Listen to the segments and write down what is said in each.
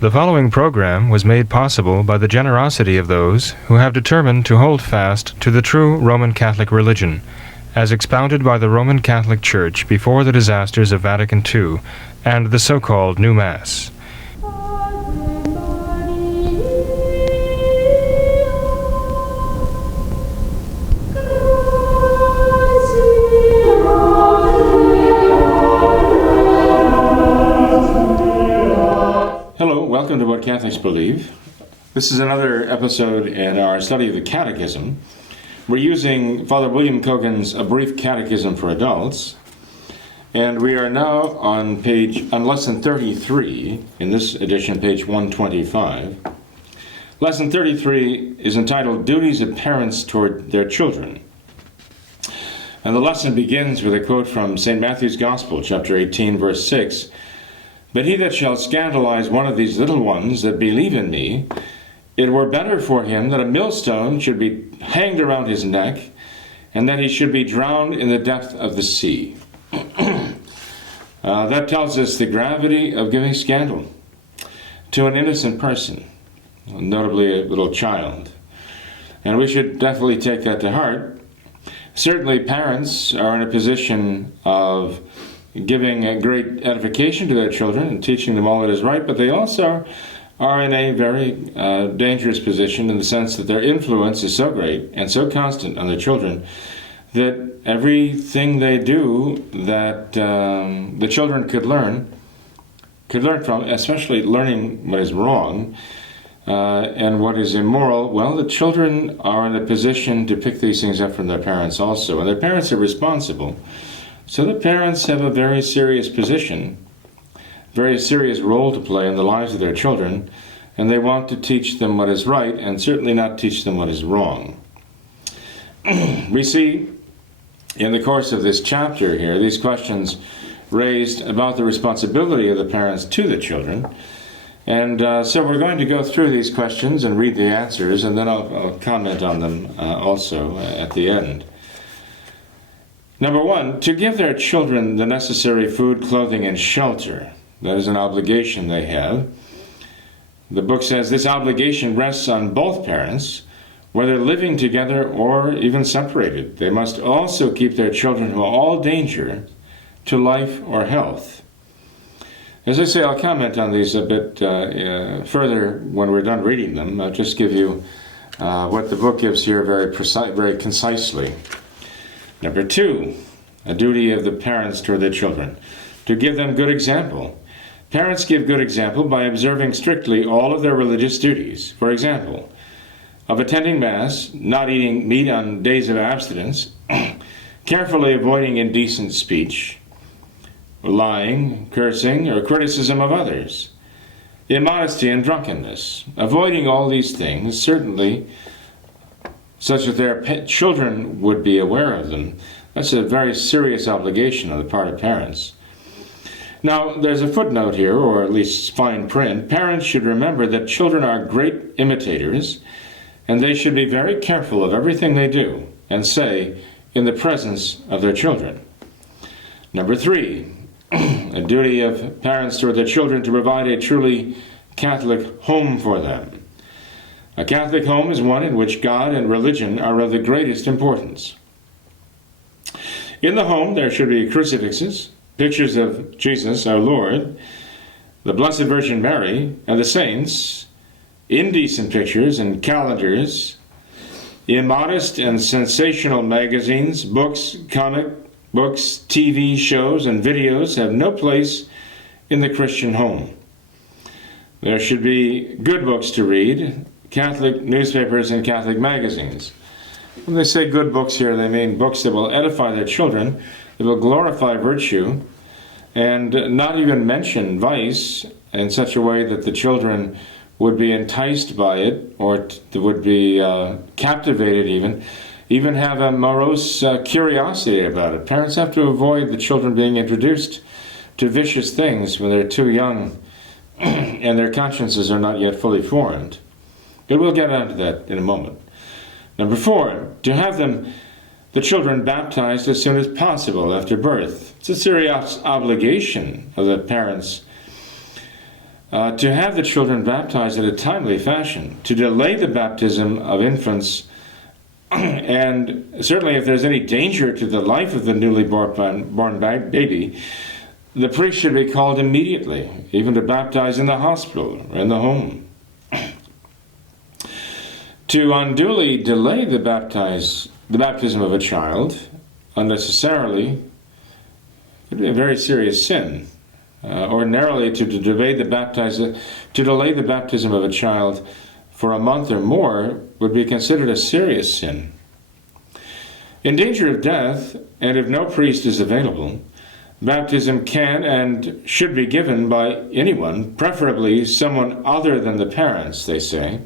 The following program was made possible by the generosity of those who have determined to hold fast to the true Roman Catholic religion, as expounded by the Roman Catholic Church before the disasters of Vatican II and the so-called New Mass. Hello, welcome to What Catholics Believe. This is another episode in our study of the Catechism. We're using Father William Cogan's A Brief Catechism for Adults, and we are now on lesson 33, in this edition, page 125. Lesson 33 is entitled Duties of Parents Toward Their Children. And the lesson begins with a quote from St. Matthew's Gospel, chapter 18, verse 6. But he that shall scandalize one of these little ones that believe in me, it were better for him that a millstone should be hanged around his neck, and that he should be drowned in the depth of the sea. That tells us the gravity of giving scandal to an innocent person, notably a little child. And we should definitely take that to heart. Certainly parents are in a position of giving a great edification to their children and teaching them all that is right, but they also are in a very dangerous position in the sense that their influence is so great and so constant on their children that everything they do that the children could learn from, especially learning what is wrong and what is immoral, well, the children are in a position to pick these things up from their parents also, and their parents are responsible. So the parents have a very serious position, very serious role to play in the lives of their children, and they want to teach them what is right and certainly not teach them what is wrong. We see in the course of this chapter here these questions raised about the responsibility of the parents to the children, and so we're going to go through these questions and read the answers, and then I'll comment on them also at the end. Number one, to give their children the necessary food, clothing, and shelter. That is an obligation they have. The book says this obligation rests on both parents, whether living together or even separated. They must also keep their children from all danger to life or health. As I say, I'll comment on these a bit further when we're done reading them. I'll just give you what the book gives here very concisely. Number two, a duty of the parents toward their children, to give them good example. Parents give good example by observing strictly all of their religious duties. For example, of attending Mass, not eating meat on days of abstinence, carefully avoiding indecent speech, lying, cursing, or criticism of others, immodesty and drunkenness. Avoiding all these things, certainly such that their children would be aware of them. That's a very serious obligation on the part of parents. Now, there's a footnote here, or at least fine print. Parents should remember that children are great imitators, and they should be very careful of everything they do and say in the presence of their children. Number three, a duty of parents toward their children to provide a truly Catholic home for them. A Catholic home is one in which God and religion are of the greatest importance. In the home there should be crucifixes, pictures of Jesus our Lord, the Blessed Virgin Mary, and the saints, indecent pictures and calendars, immodest and sensational magazines, books, comic books, TV shows, and videos have no place in the Christian home. There should be good books to read, Catholic newspapers and Catholic magazines. When they say good books here, they mean books that will edify their children, that will glorify virtue, and not even mention vice in such a way that the children would be enticed by it, or would be captivated even have a morose curiosity about it. Parents have to avoid the children being introduced to vicious things when they're too young and their consciences are not yet fully formed. But we'll get onto that in a moment. Number four, to have the children baptized as soon as possible after birth. It's a serious obligation of the parents to have the children baptized in a timely fashion, to delay the baptism of infants, and certainly if there's any danger to the life of the newly born baby, the priest should be called immediately, even to baptize in the hospital or in the home. To unduly delay the baptism of a child unnecessarily could be a very serious sin. Ordinarily, to delay the baptism of a child for a month or more would be considered a serious sin. In danger of death, and if no priest is available, baptism can and should be given by anyone, preferably someone other than the parents, they say.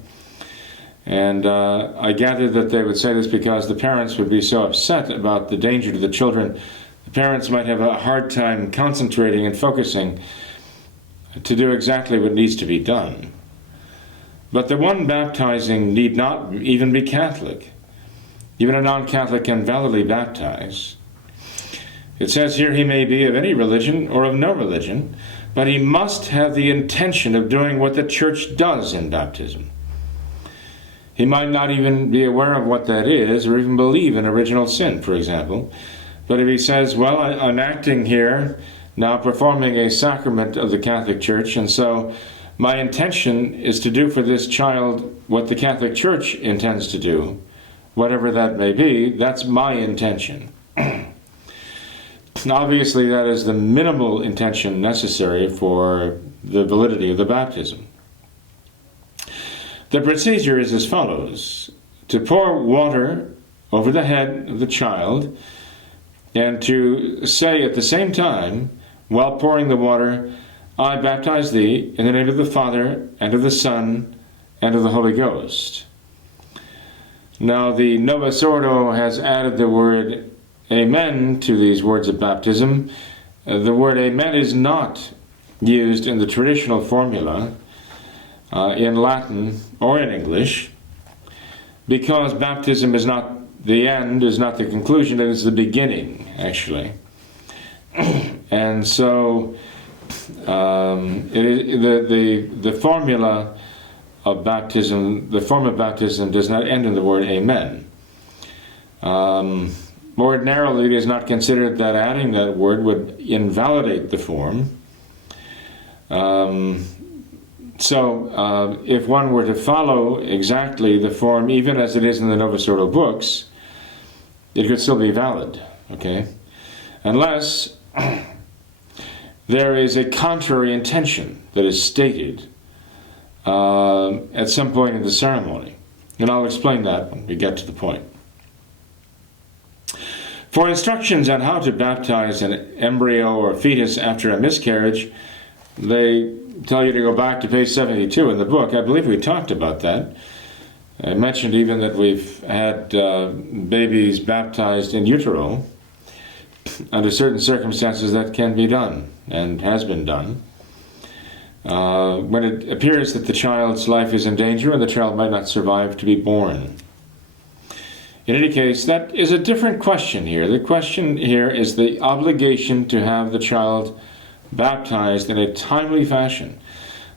And I gather that they would say this because the parents would be so upset about the danger to the children. The parents might have a hard time concentrating and focusing to do exactly what needs to be done. But the one baptizing need not even be Catholic. Even a non-Catholic can validly baptize. It says here he may be of any religion or of no religion, but he must have the intention of doing what the Church does in baptism. He might not even be aware of what that is, or even believe in original sin, for example. But if he says, well, I'm acting here, now performing a sacrament of the Catholic Church, and so my intention is to do for this child what the Catholic Church intends to do, whatever that may be, that's my intention. Obviously, that is the minimal intention necessary for the validity of the baptism. The procedure is as follows: to pour water over the head of the child, and to say at the same time, while pouring the water, I baptize thee in the name of the Father, and of the Son, and of the Holy Ghost. Now, the Novus Ordo has added the word Amen to these words of baptism. The word Amen is not used in the traditional formula in Latin or in English, because baptism is not the end, is not the conclusion, it is the beginning, actually. And so the formula of baptism, the form of baptism does not end in the word Amen. Ordinarily, it is not considered that adding that word would invalidate the form. So if one were to follow exactly the form, even as it is in the Novus Ordo books, it could still be valid, okay? Unless there is a contrary intention that is stated at some point in the ceremony. And I'll explain that when we get to the point. For instructions on how to baptize an embryo or fetus after a miscarriage, they tell you to go back to page 72 in the book. I believe we talked about that. I mentioned even that we've had babies baptized in utero. Under certain circumstances that can be done, and has been done. When it appears that the child's life is in danger and the child might not survive to be born. In any case, that is a different question here. The question here is the obligation to have the child baptized in a timely fashion,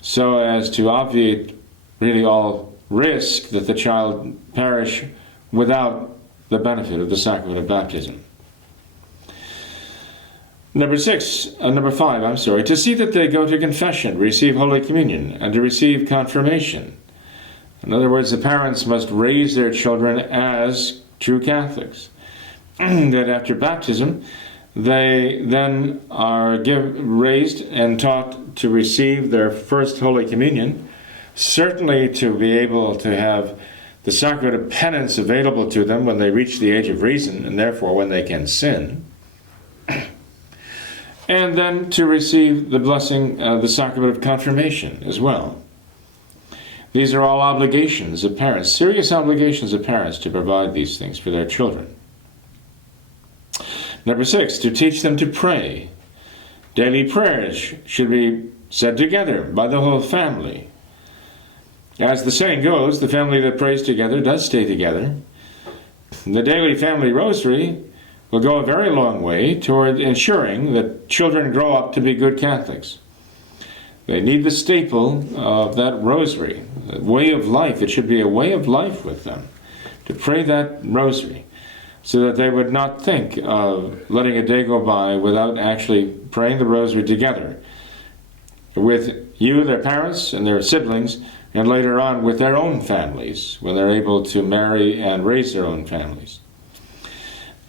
so as to obviate really all risk that the child perish without the benefit of the sacrament of baptism. Number 5, to see that they go to confession, receive Holy Communion, and to receive confirmation. In other words, the parents must raise their children as true Catholics. That after baptism, they then are raised and taught to receive their first Holy Communion, certainly to be able to have the sacrament of penance available to them when they reach the age of reason, and therefore when they can sin. And then to receive the blessing, the sacrament of confirmation as well. These are all obligations of parents, serious obligations of parents to provide these things for their children. Number 6, to teach them to pray. Daily prayers should be said together by the whole family. As the saying goes, the family that prays together does stay together. The daily family rosary will go a very long way toward ensuring that children grow up to be good Catholics. They need the staple of that rosary, a way of life. It should be a way of life with them to pray that rosary, so that they would not think of letting a day go by without actually praying the rosary together with you, their parents, and their siblings, and later on with their own families when they're able to marry and raise their own families.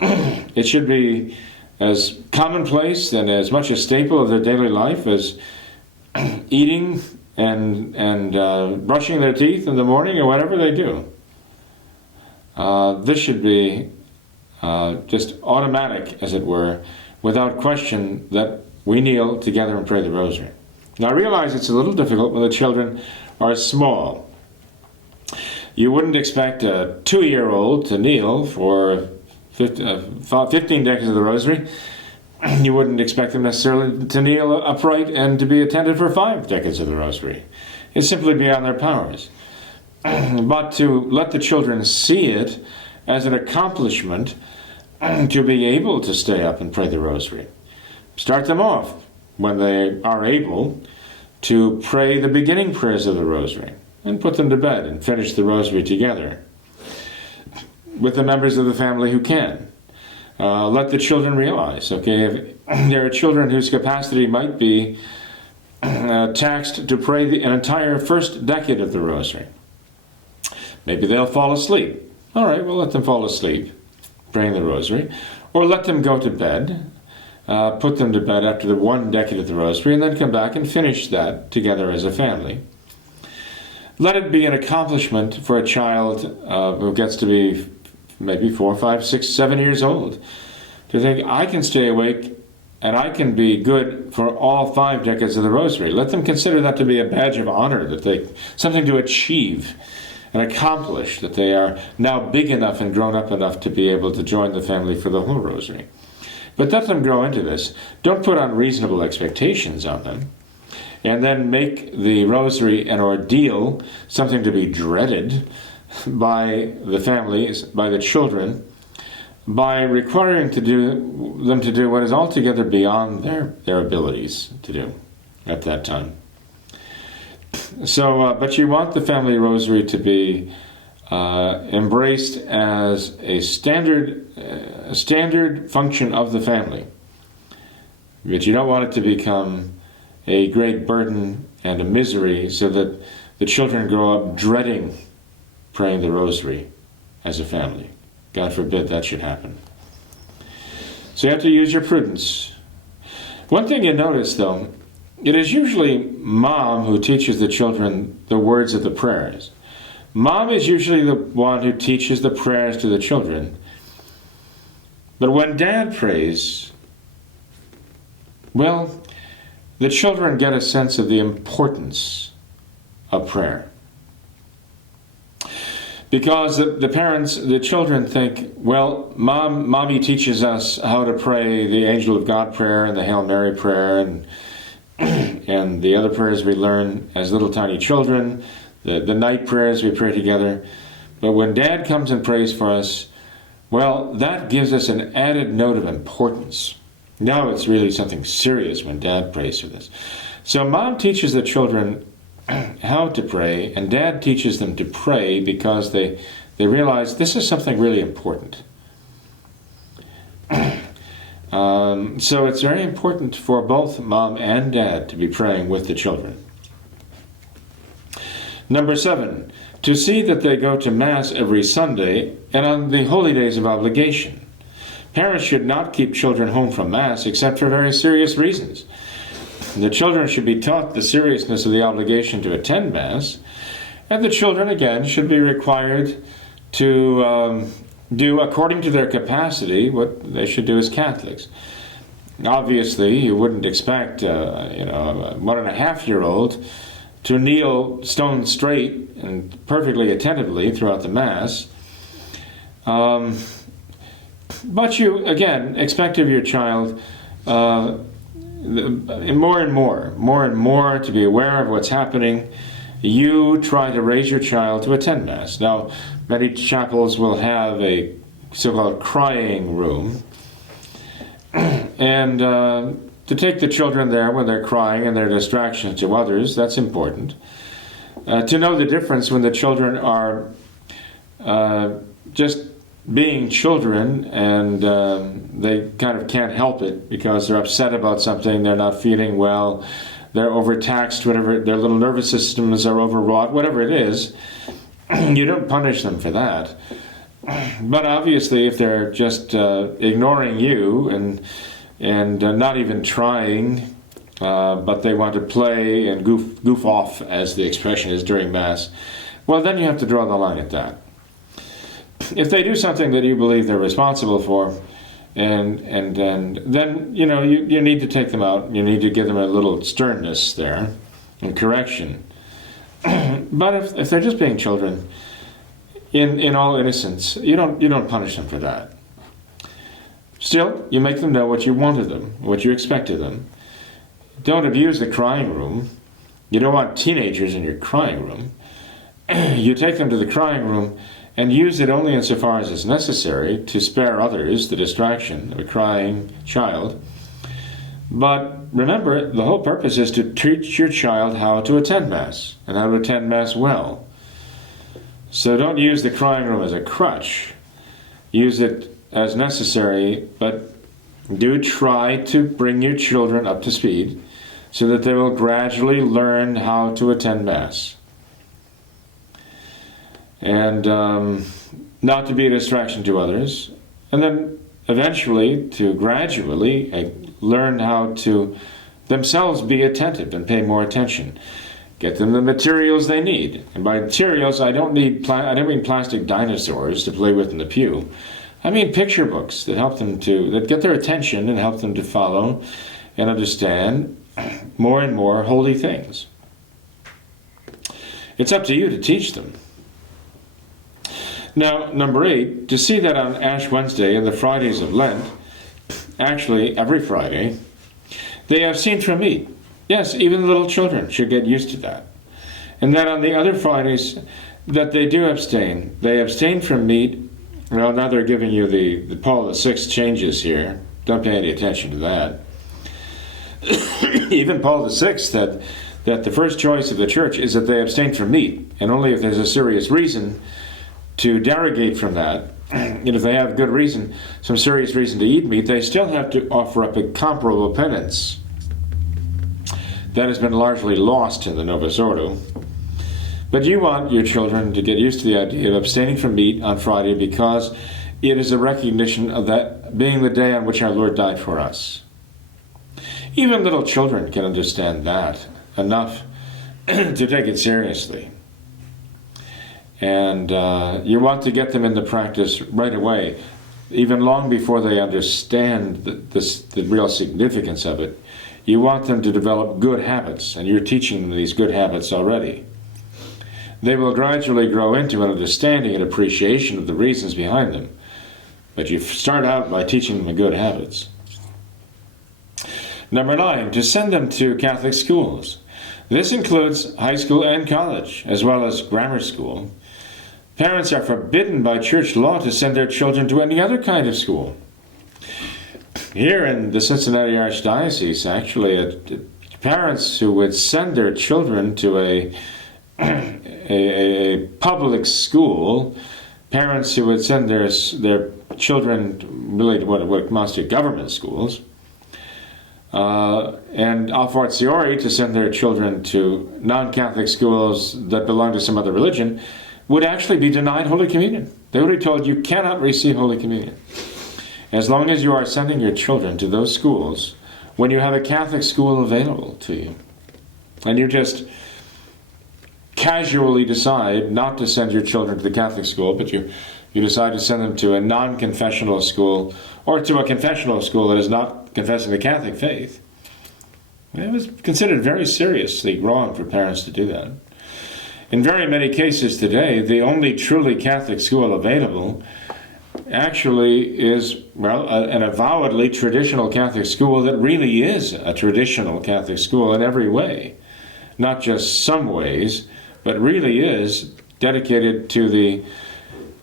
It should be as commonplace and as much a staple of their daily life as eating and brushing their teeth in the morning or whatever they do. This should be just automatic, as it were, without question, that we kneel together and pray the rosary. Now I realize it's a little difficult when the children are small. You wouldn't expect a 2-year-old to kneel for 15 decades of the rosary. You wouldn't expect them necessarily to kneel upright and to be attentive for 5 decades of the rosary. It's simply beyond their powers. But to let the children see it as an accomplishment to be able to stay up and pray the rosary. Start them off when they are able to pray the beginning prayers of the rosary and put them to bed and finish the rosary together with the members of the family who can. Let the children realize, okay, if there are children whose capacity might be taxed to pray an entire first decade of the rosary. Maybe they'll fall asleep. All right, well, let them fall asleep praying the rosary. Or let them go to bed, put them to bed after the 1 decade of the rosary, and then come back and finish that together as a family. Let it be an accomplishment for a child who gets to be maybe 4, 5, 6, 7 years old to think, I can stay awake and I can be good for all 5 decades of the rosary. Let them consider that to be a badge of honor, that something to achieve and accomplish, that they are now big enough and grown up enough to be able to join the family for the whole rosary. But let them grow into this. Don't put unreasonable expectations on them, and then make the rosary an ordeal, something to be dreaded by the families, by the children, by requiring them to do what is altogether beyond their abilities to do at that time. So, but you want the family rosary to be embraced as a standard function of the family. But you don't want it to become a great burden and a misery so that the children grow up dreading praying the rosary as a family. God forbid that should happen. So you have to use your prudence. One thing you notice, though, it is usually mom who teaches the children the words of the prayers. Mom is usually the one who teaches the prayers to the children. But when dad prays, well, the children get a sense of the importance of prayer. Because the children think, well, mommy teaches us how to pray the Angel of God prayer and the Hail Mary prayer and the other prayers we learn as little tiny children, the night prayers we pray together. But when Dad comes and prays for us, well, that gives us an added note of importance. Now it's really something serious when Dad prays for this. So Mom teaches the children how to pray, and Dad teaches them to pray because they realize this is something really important. So it's very important for both Mom and Dad to be praying with the children. Number 7, to see that they go to Mass every Sunday and on the holy days of obligation. Parents should not keep children home from Mass except for very serious reasons. The children should be taught the seriousness of the obligation to attend Mass, and the children, again, should be required to do, according to their capacity, what they should do as Catholics. Obviously, you wouldn't expect a 1.5-year-old to kneel stone straight and perfectly attentively throughout the Mass. But you, again, expect of your child more and more to be aware of what's happening. You try to raise your child to attend Mass. Now, many chapels will have a so-called crying room, and to take the children there when they're crying and they're distractions to others. That's important. To know the difference when the children are just being children and they kind of can't help it because they're upset about something, they're not feeling well, they're overtaxed, whatever, their little nervous systems are overwrought, whatever it is. You don't punish them for that. But obviously, if they're just ignoring you and not even trying, but they want to play and goof off, as the expression is, during Mass, well, then you have to draw the line at that. If they do something that you believe they're responsible for, and then you need to take them out. You need to give them a little sternness there and correction. But if they're just being children, in all innocence, you don't punish them for that. Still, you make them know what you want of them, what you expect of them. Don't abuse the crying room. You don't want teenagers in your crying room. You take them to the crying room and use it only insofar as it's necessary to spare others the distraction of a crying child. But remember, the whole purpose is to teach your child how to attend Mass, and how to attend Mass well. So don't use the crying room as a crutch. Use it as necessary, but do try to bring your children up to speed so that they will gradually learn how to attend Mass. And not to be a distraction to others, and then eventually to gradually learn how to themselves be attentive and pay more attention. Get them the materials they need. And by materials, I don't mean plastic dinosaurs to play with in the pew. I mean picture books that help them that get their attention and help them to follow and understand more and more holy things. It's up to you to teach them. Now, number 8, to see that on Ash Wednesday and the Fridays of Lent, actually every Friday, they abstain from meat. Yes, even little children should get used to that. And that on the other Fridays that they do abstain, they abstain from meat. Well, now they're giving you the Paul VI changes here. Don't pay any attention to that. Even Paul VI that the first choice of the Church is that they abstain from meat, and only if there's a serious reason to derogate from that. And if they have good reason, some serious reason to eat meat, they still have to offer up a comparable penance. That has been largely lost in the Novus Ordo. But you want your children to get used to the idea of abstaining from meat on Friday because it is a recognition of that being the day on which our Lord died for us. Even little children can understand that enough to take it seriously. And you want to get them into practice right away, even long before they understand the real significance of it. You want them to develop good habits, and you're teaching them these good habits already. They will gradually grow into an understanding and appreciation of the reasons behind them. But you start out by teaching them the good habits. Number 9, to send them to Catholic schools. This includes high school and college, as well as grammar school. Parents are forbidden by church law to send their children to any other kind of school. Here in the Cincinnati Archdiocese, actually, parents who would send their children to a public school, parents who would send their children really to what amounts to government schools, and a fortiori to send their children to non-Catholic schools that belong to some other religion, would actually be denied Holy Communion. They would be told you cannot receive Holy Communion. As long as you are sending your children to those schools, when you have a Catholic school available to you, and you just casually decide not to send your children to the Catholic school, but you decide to send them to a non-confessional school, or to a confessional school that is not confessing the Catholic faith, it was considered very seriously wrong for parents to do that. In very many cases today, the only truly Catholic school available actually is, well, an avowedly traditional Catholic school that really is a traditional Catholic school in every way. Not just some ways, but really is dedicated to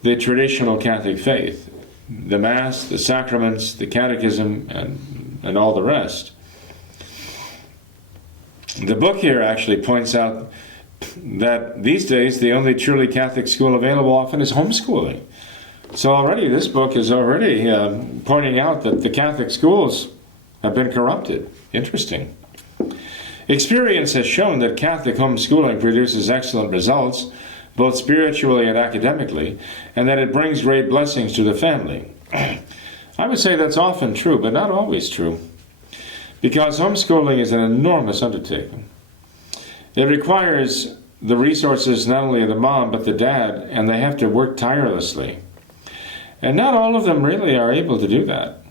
the traditional Catholic faith. The Mass, the sacraments, the Catechism, and all the rest. The book here actually points out that these days the only truly Catholic school available often is homeschooling. So already this book is already pointing out that the Catholic schools have been corrupted. Interesting. Experience has shown that Catholic homeschooling produces excellent results, both spiritually and academically, and that it brings great blessings to the family. I would say that's often true, but not always true, because homeschooling is an enormous undertaking. It requires the resources not only of the mom, but the dad, and they have to work tirelessly. And not all of them really are able to do that.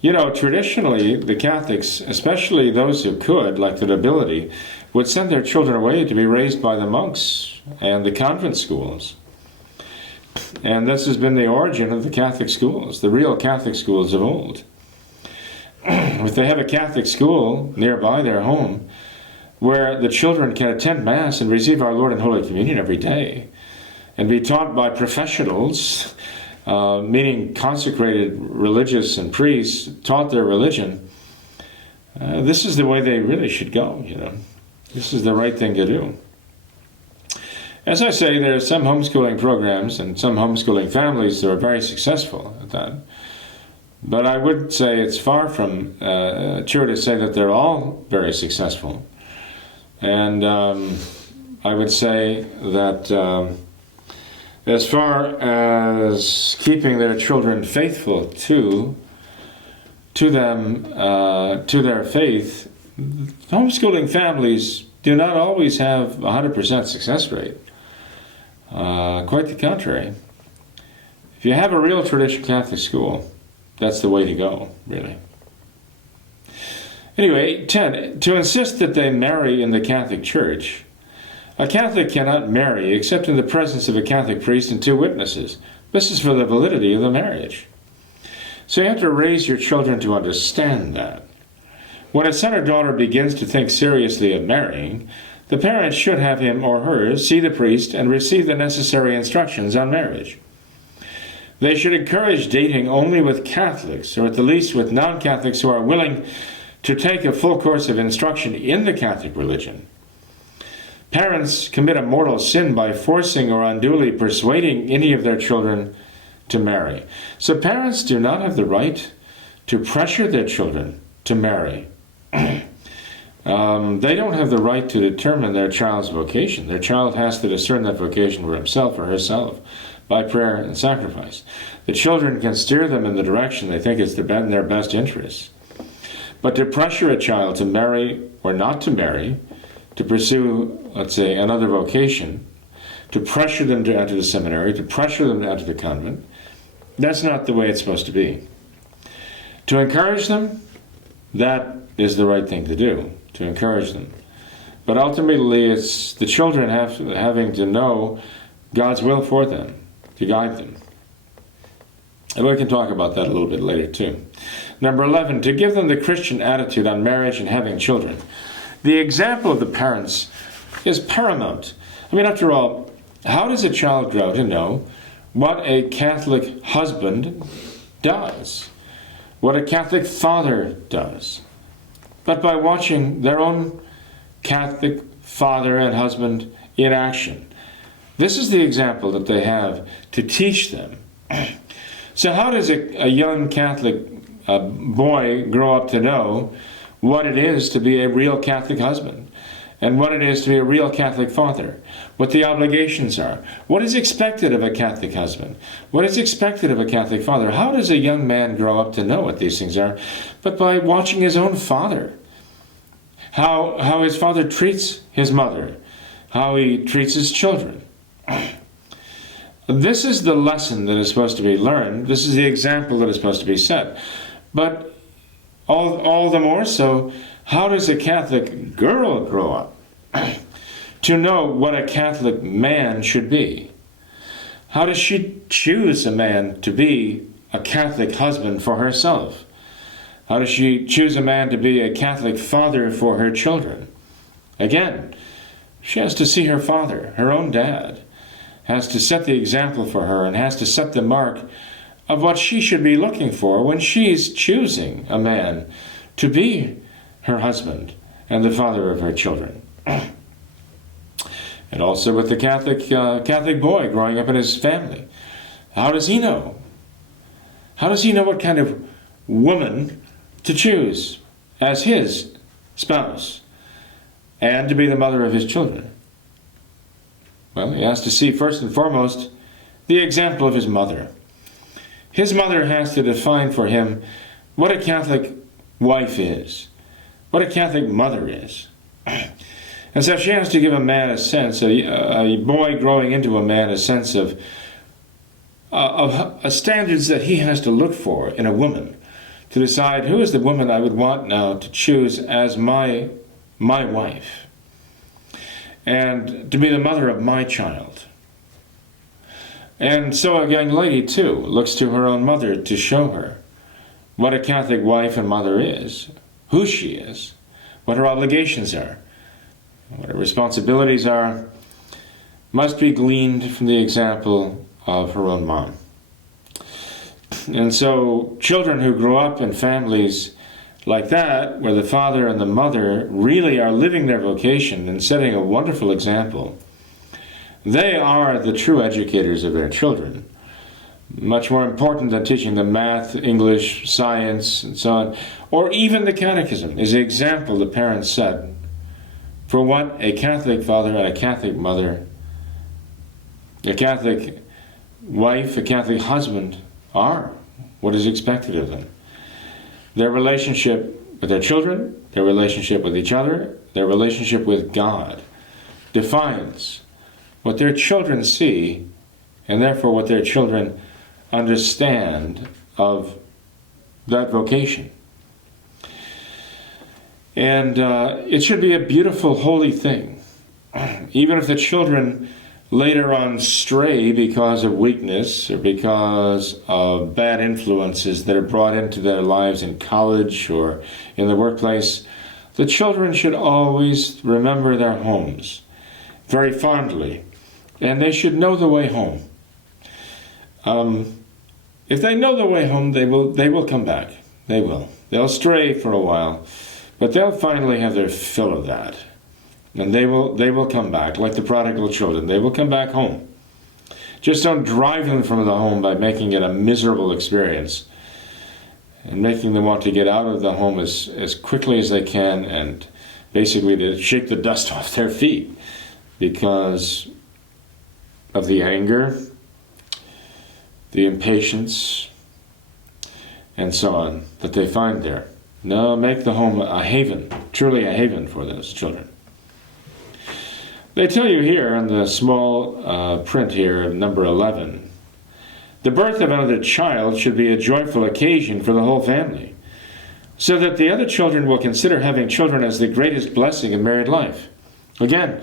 You know, traditionally, the Catholics, especially those who could, like the nobility, would send their children away to be raised by the monks and the convent schools. And this has been the origin of the Catholic schools, the real Catholic schools of old. If they have a Catholic school nearby their home, where the children can attend Mass and receive our Lord in Holy Communion every day, and be taught by professionals, meaning consecrated religious and priests, taught their religion, this is the way they really should go, you know. This is the right thing to do. As I say, there are some homeschooling programs and some homeschooling families that are very successful at that. But I would say it's far from true to say that they're all very successful. And I would say that as far as keeping their children faithful to them, to their faith, homeschooling families do not always have a 100% success rate. Quite the contrary. If you have a real traditional Catholic school, that's the way to go, really. Anyway, 10, to insist that they marry in the Catholic Church. A Catholic cannot marry except in the presence of a Catholic priest and 2 witnesses. This is for the validity of the marriage. So you have to raise your children to understand that. When a son or daughter begins to think seriously of marrying, the parents should have him or her see the priest and receive the necessary instructions on marriage. They should encourage dating only with Catholics, or at the least with non-Catholics who are willing to take a full course of instruction in the Catholic religion. Parents commit a mortal sin by forcing or unduly persuading any of their children to marry. So parents do not have the right to pressure their children to marry. They don't have the right to determine their child's vocation. Their child has to discern that vocation for himself or herself by prayer and sacrifice. The children can steer them in the direction they think is in their best interests. But to pressure a child to marry or not to marry, to pursue, let's say, another vocation, to pressure them to enter the seminary, to pressure them to enter the convent, that's not the way it's supposed to be. To encourage them, that is the right thing to do, to encourage them. But ultimately, it's the children having to know God's will for them, to guide them. And we can talk about that a little bit later, too. Number 11, to give them the Christian attitude on marriage and having children. The example of the parents is paramount. I mean, after all, how does a child grow to know what a Catholic husband does? What a Catholic father does? But by watching their own Catholic father and husband in action. This is the example that they have to teach them. So how does a young Catholic boy grow up to know what it is to be a real Catholic husband, and what it is to be a real Catholic father, what the obligations are, what is expected of a Catholic husband, what is expected of a Catholic father? How does a young man grow up to know what these things are? But by watching his own father, how his father treats his mother, how he treats his children. This is the lesson that is supposed to be learned. This is the example that is supposed to be set. But all the more so, how does a Catholic girl grow up to know what a Catholic man should be? How does she choose a man to be a Catholic husband for herself? How does she choose a man to be a Catholic father for her children? Again, she has to see her father, her own dad, has to set the example for her and has to set the mark of what she should be looking for when she's choosing a man to be her husband and the father of her children. And also with the Catholic boy growing up in his family. How does he know? How does he know what kind of woman to choose as his spouse and to be the mother of his children? Well, he has to see first and foremost the example of his mother. His mother has to define for him what a Catholic wife is, what a Catholic mother is. And so she has to give a man a sense, a boy growing into a man, a sense of standards that he has to look for in a woman to decide who is the woman I would want now to choose as my wife and to be the mother of my child. And so a young lady, too, looks to her own mother to show her what a Catholic wife and mother is, who she is, what her obligations are, what her responsibilities are, must be gleaned from the example of her own mom. And so children who grow up in families like that, where the father and the mother really are living their vocation and setting a wonderful example, they are the true educators of their children. Much more important than teaching them math, English, science, and so on, or even the Catechism, is the example the parents set for what a Catholic father and a Catholic mother, a Catholic wife, a Catholic husband are, what is expected of them. Their relationship with their children, their relationship with each other, their relationship with God defines what their children see and therefore what their children understand of that vocation. And it should be a beautiful, holy thing. Even if the children later on stray because of weakness or because of bad influences that are brought into their lives in college or in the workplace, the children should always remember their homes very fondly, and they should know the way home. If they know the way home, they will come back. They will. They'll stray for a while, but they'll finally have their fill of that. And they will come back, like the prodigal children. They will come back home. Just don't drive them from the home by making it a miserable experience and making them want to get out of the home as quickly as they can and basically to shake the dust off their feet because of the anger, the impatience, and so on that they find there. No, make the home a haven, truly a haven for those children. They tell you here in the small print here, number 11, the birth of another child should be a joyful occasion for the whole family, so that the other children will consider having children as the greatest blessing of married life. Again,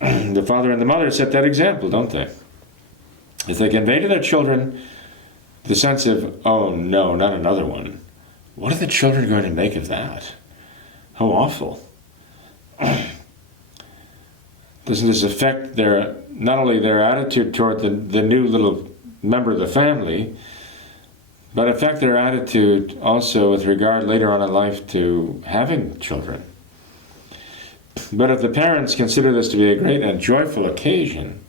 the father and the mother set that example, don't they? If they convey to their children the sense of, oh no, not another one, what are the children going to make of that? How awful. Doesn't this affect not only their attitude toward the new little member of the family, but affect their attitude also with regard later on in life to having children? But if the parents consider this to be a great and joyful occasion,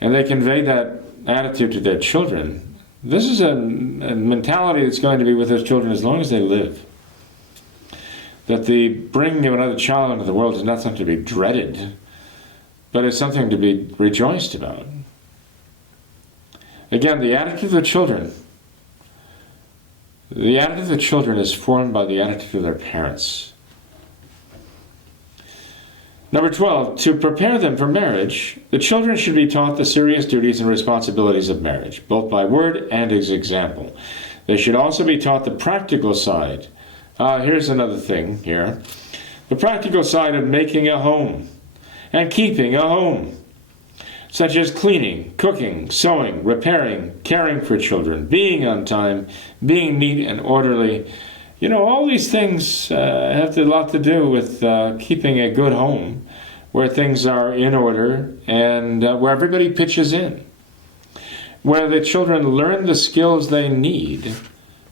and they convey that attitude to their children, this is a mentality that's going to be with those children as long as they live. That the bringing of another child into the world is not something to be dreaded, but it's something to be rejoiced about. Again, the attitude of the children is formed by the attitude of their parents. Number 12, to prepare them for marriage, the children should be taught the serious duties and responsibilities of marriage, both by word and as example. They should also be taught the practical side. Here's another thing here. The practical side of making a home and keeping a home, such as cleaning, cooking, sewing, repairing, caring for children, being on time, being neat and orderly. You know, all these things have a lot to do with keeping a good home where things are in order and where everybody pitches in, where the children learn the skills they need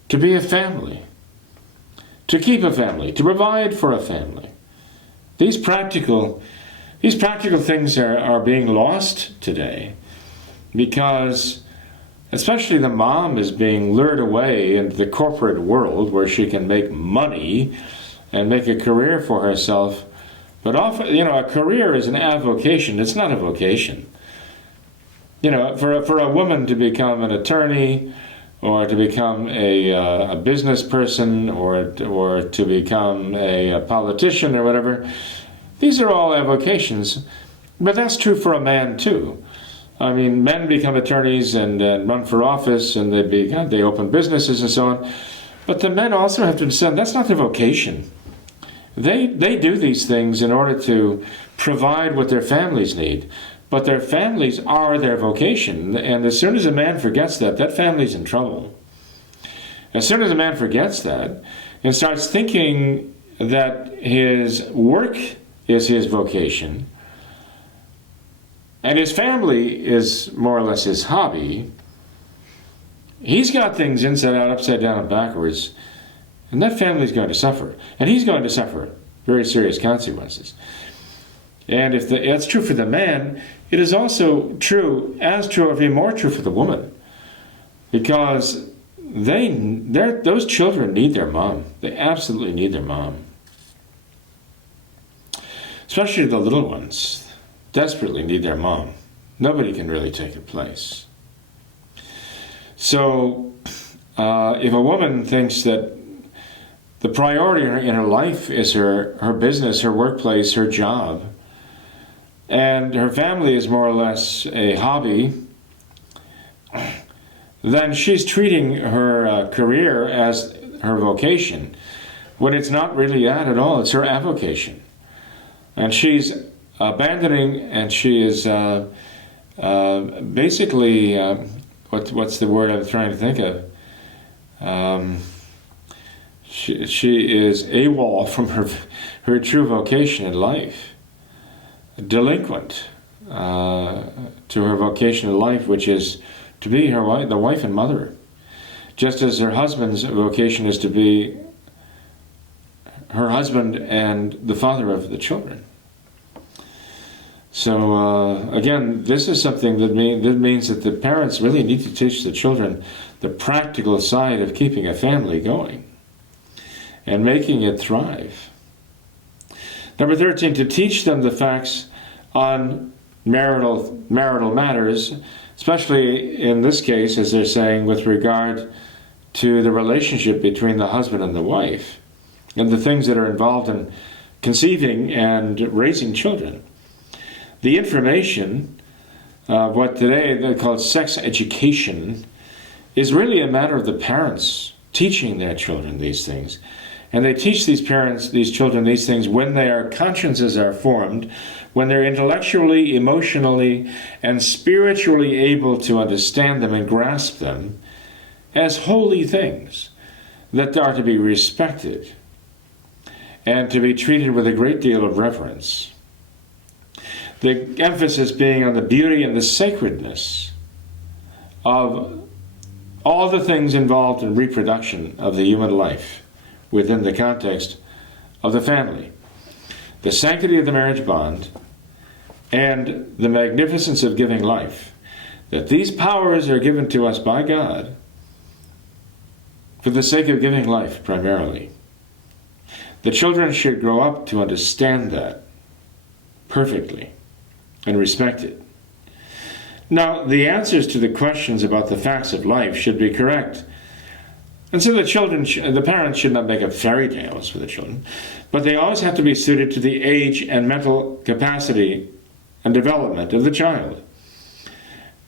to be a family, to keep a family, to provide for a family. These practical things are being lost today because especially the mom is being lured away into the corporate world where she can make money and make a career for herself. But often, a career is an avocation. It's not a vocation. For a woman to become an attorney, or to become a business person, or to become a politician or whatever, these are all avocations. But that's true for a man too. I mean, men become attorneys and run for office, and they open businesses and so on. But the men also have to understand that's not their vocation. They do these things in order to provide what their families need. But their families are their vocation. And as soon as a man forgets that family's in trouble. As soon as a man forgets that and starts thinking that his work is his vocation, and his family is more or less his hobby, he's got things inside out, upside down, and backwards, and that family's going to suffer. And he's going to suffer very serious consequences. And if that's true for the man, it is also true, or even more true for the woman. Because those children need their mom. They absolutely need their mom. Especially the little ones desperately need their mom. Nobody can really take their place. So, if a woman thinks that the priority in her life is her business, her workplace, her job, and her family is more or less a hobby, then she's treating her career as her vocation, when it's not really that at all. It's her avocation. And she's abandoning, and she is basically, what's the word I'm trying to think of? She is AWOL from her true vocation in life. Delinquent to her vocation in life, which is to be the wife and mother, just as her husband's vocation is to be her husband and the father of the children. So again, this is something that means that the parents really need to teach the children the practical side of keeping a family going and making it thrive. Number 13, to teach them the facts on marital matters, especially in this case, as they're saying, with regard to the relationship between the husband and the wife, and the things that are involved in conceiving and raising children. The information of what today they call sex education is really a matter of the parents teaching their children these things. And they teach these children these things when their consciences are formed, when they're intellectually, emotionally, and spiritually able to understand them and grasp them as holy things that are to be respected and to be treated with a great deal of reverence. The emphasis being on the beauty and the sacredness of all the things involved in reproduction of the human life within the context of the family. The sanctity of the marriage bond and the magnificence of giving life. That these powers are given to us by God for the sake of giving life primarily. The children should grow up to understand that perfectly and respect it. Now, the answers to the questions about the facts of life should be correct. And so the parents should not make up fairy tales for the children, but they always have to be suited to the age and mental capacity and development of the child.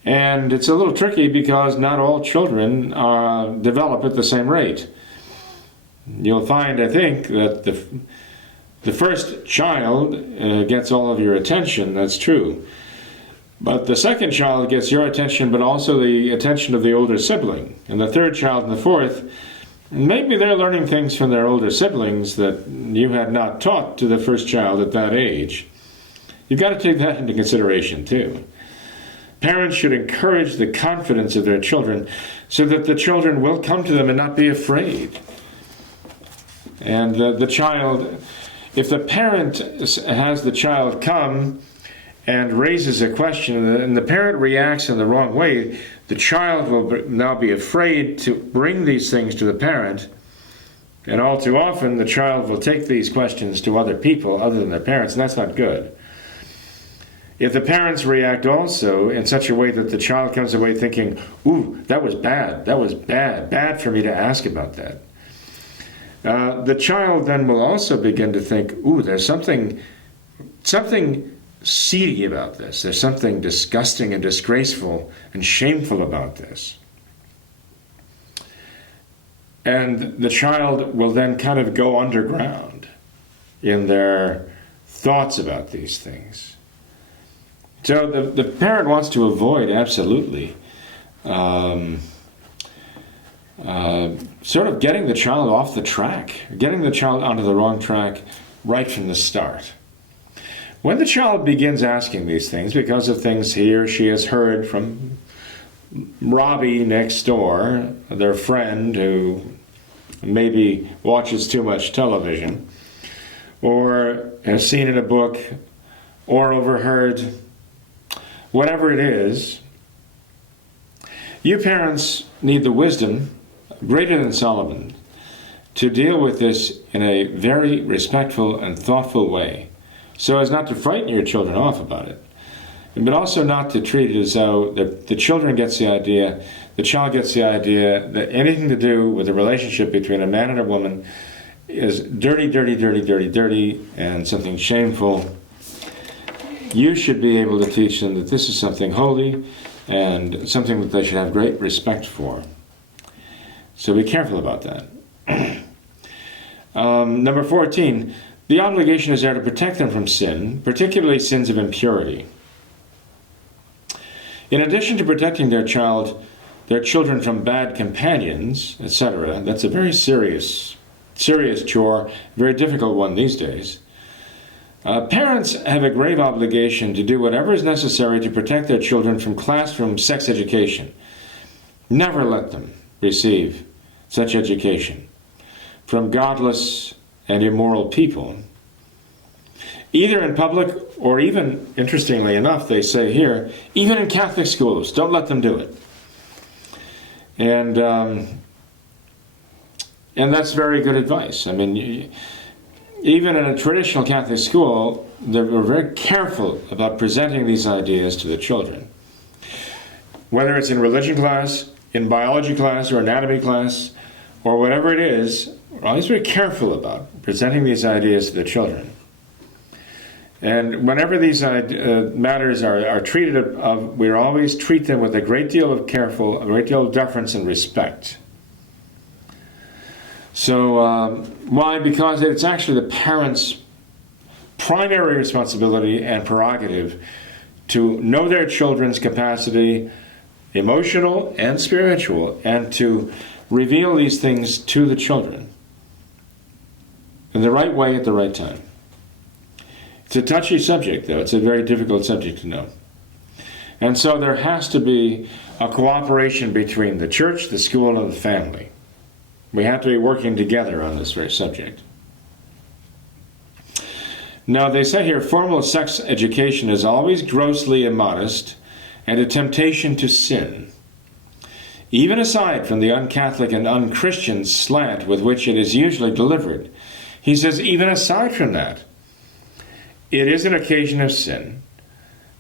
And it's a little tricky because not all children develop at the same rate. You'll find, I think, that the first child gets all of your attention, that's true. But the second child gets your attention, but also the attention of the older sibling. And the third child and the fourth, maybe they're learning things from their older siblings that you had not taught to the first child at that age. You've got to take that into consideration too. Parents should encourage the confidence of their children so that the children will come to them and not be afraid. And the child, If the parent has the child come and raises a question and the parent reacts in the wrong way, the child will now be afraid to bring these things to the parent. And all too often, the child will take these questions to other people other than their parents, and that's not good. If the parents react also in such a way that the child comes away thinking, ooh, that was bad for me to ask about that. The child then will also begin to think, ooh, there's something seedy about this. There's something disgusting and disgraceful and shameful about this. And the child will then kind of go underground in their thoughts about these things. So the parent wants to avoid, absolutely, sort of getting the child off the track, getting the child onto the wrong track right from the start. When the child begins asking these things because of things he or she has heard from Robbie next door, their friend who maybe watches too much television, or has seen in a book, or overheard, whatever it is, you parents need the wisdom greater than Solomon to deal with this in a very respectful and thoughtful way, so as not to frighten your children off about it, but also not to treat it as though the child gets the idea that anything to do with the relationship between a man and a woman is dirty, and something shameful. You should be able to teach them that this is something holy and something that they should have great respect for. So be careful about that. Number 14, the obligation is there to protect them from sin, particularly sins of impurity. In addition to protecting their children from bad companions, etc., that's a very serious chore, very difficult one these days. Parents have a grave obligation to do whatever is necessary to protect their children from classroom sex education. Never let them receive such education from godless and immoral people, either in public or even, interestingly enough, they say here, even in Catholic schools. Don't let them do it. And that's very good advice. I mean, even in a traditional Catholic school, they were very careful about presenting these ideas to the children. Whether it's in religion class, in biology class, or anatomy class, or whatever it is, we're always very careful about presenting these ideas to the children. And whenever these matters are treated of, we always treat them with a great deal of deference and respect. So why? Because it's actually the parents' primary responsibility and prerogative to know their children's capacity, emotional and spiritual, and to reveal these things to the children in the right way at the right time. It's a touchy subject, though. It's a very difficult subject to know. And so there has to be a cooperation between the church, the school, and the family. We have to be working together on this very subject. Now, they say here, formal sex education is always grossly immodest and a temptation to sin. Even aside from the un-Catholic and un-Christian slant with which it is usually delivered, he says, even aside from that, it is an occasion of sin,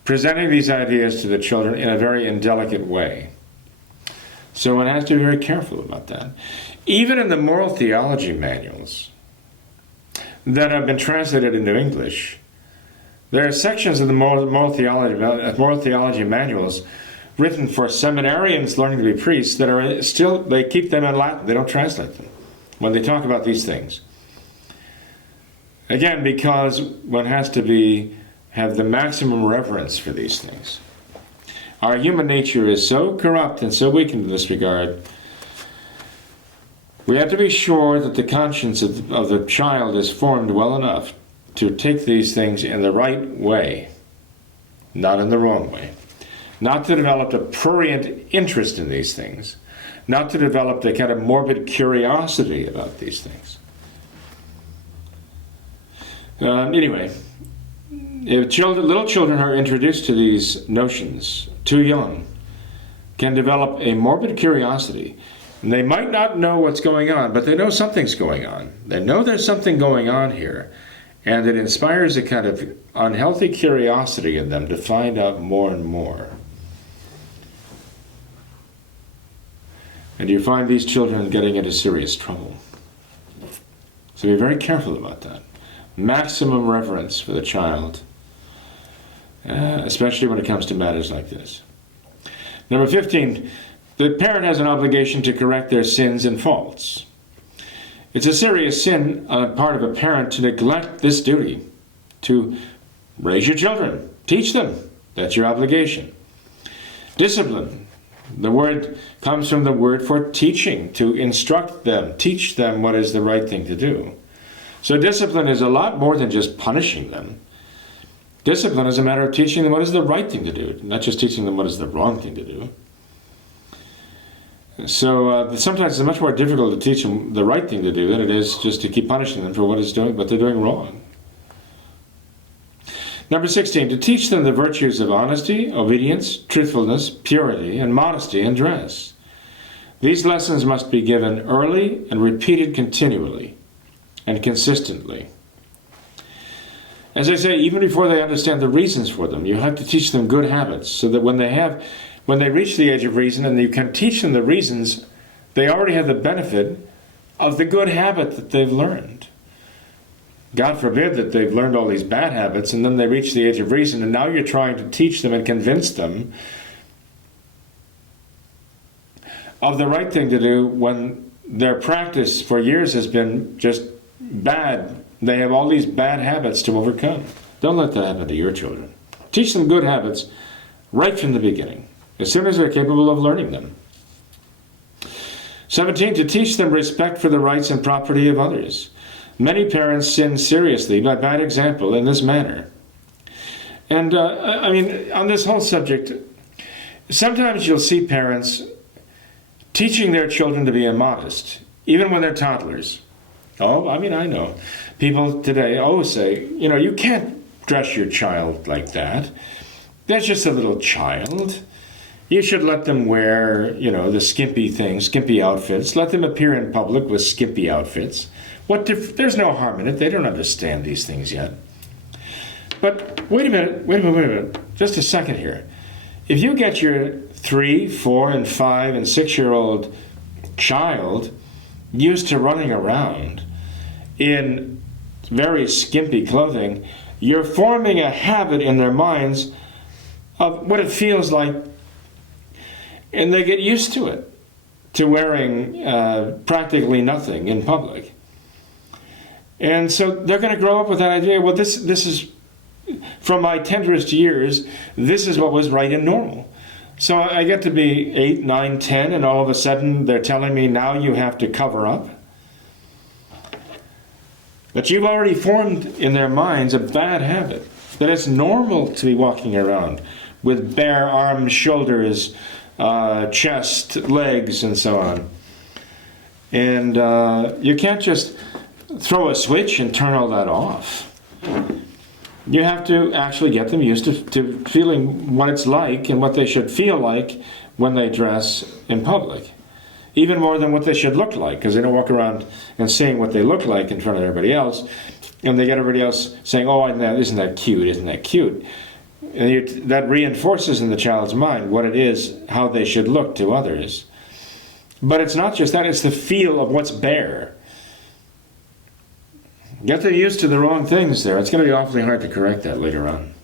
presenting these ideas to the children in a very indelicate way. So one has to be very careful about that. Even in the moral theology manuals that have been translated into English, there are sections of the moral theology manuals written for seminarians learning to be priests that are still, they keep them in Latin. They don't translate them when they talk about these things. Again, because one has to have the maximum reverence for these things. Our human nature is so corrupt and so weakened in this regard. We have to be sure that the conscience of the child is formed well enough to take these things in the right way, not in the wrong way. Not to develop a prurient interest in these things, not to develop the kind of morbid curiosity about these things. Anyway, if little children are introduced to these notions too young, can develop a morbid curiosity. And they might not know what's going on, but they know something's going on. They know there's something going on here, and it inspires a kind of unhealthy curiosity in them to find out more and more. And you find these children getting into serious trouble. So be very careful about that. Maximum reverence for the child, especially when it comes to matters like this. Number 15, the parent has an obligation to correct their sins and faults. It's a serious sin on the part of a parent to neglect this duty, to raise your children, teach them. That's your obligation. Discipline. The word comes from the word for teaching, to instruct them, teach them what is the right thing to do. So discipline is a lot more than just punishing them. Discipline is a matter of teaching them what is the right thing to do, not just teaching them what is the wrong thing to do. So sometimes it's much more difficult to teach them the right thing to do than it is just to keep punishing them for what they're doing wrong. Number 16, to teach them the virtues of honesty, obedience, truthfulness, purity, and modesty in dress. These lessons must be given early and repeated continually and consistently. As I say, even before they understand the reasons for them, you have to teach them good habits so that when they reach the age of reason and you can teach them the reasons, they already have the benefit of the good habit that they've learned. God forbid that they've learned all these bad habits and then they reach the age of reason and now you're trying to teach them and convince them of the right thing to do when their practice for years has been just bad. They have all these bad habits to overcome. Don't let that happen to your children. Teach them good habits right from the beginning, as soon as they're capable of learning them. 17, to teach them respect for the rights and property of others. Many parents sin seriously by bad example in this manner. And on this whole subject, sometimes you'll see parents teaching their children to be immodest, even when they're toddlers. I know. People today say, you can't dress your child like that. That's just a little child. You should let them wear, the skimpy things, skimpy outfits. Let them appear in public with skimpy outfits. There's no harm in it. They don't understand these things yet. But wait a minute. Just a second here. If you get your 3, 4, and 5, and 6-year-old child used to running around in very skimpy clothing, you're forming a habit in their minds of what it feels like, and they get used to it, to wearing practically nothing in public. And so they're going to grow up with that idea, well, this is, from my tenderest years, this is what was right and normal. So I get to be 8, 9, 10, and all of a sudden they're telling me now you have to cover up. But you've already formed in their minds a bad habit, that it's normal to be walking around with bare arms, shoulders, chest, legs, and so on. And you can't just throw a switch and turn all that off. You have to actually get them used to feeling what it's like and what they should feel like when they dress in public. Even more than what they should look like, because they don't walk around and saying what they look like in front of everybody else, and they get everybody else saying, isn't that cute, isn't that cute? And that reinforces in the child's mind what it is, how they should look to others. But it's not just that, it's the feel of what's bare. Get them used to the wrong things there. It's going to be awfully hard to correct that later on.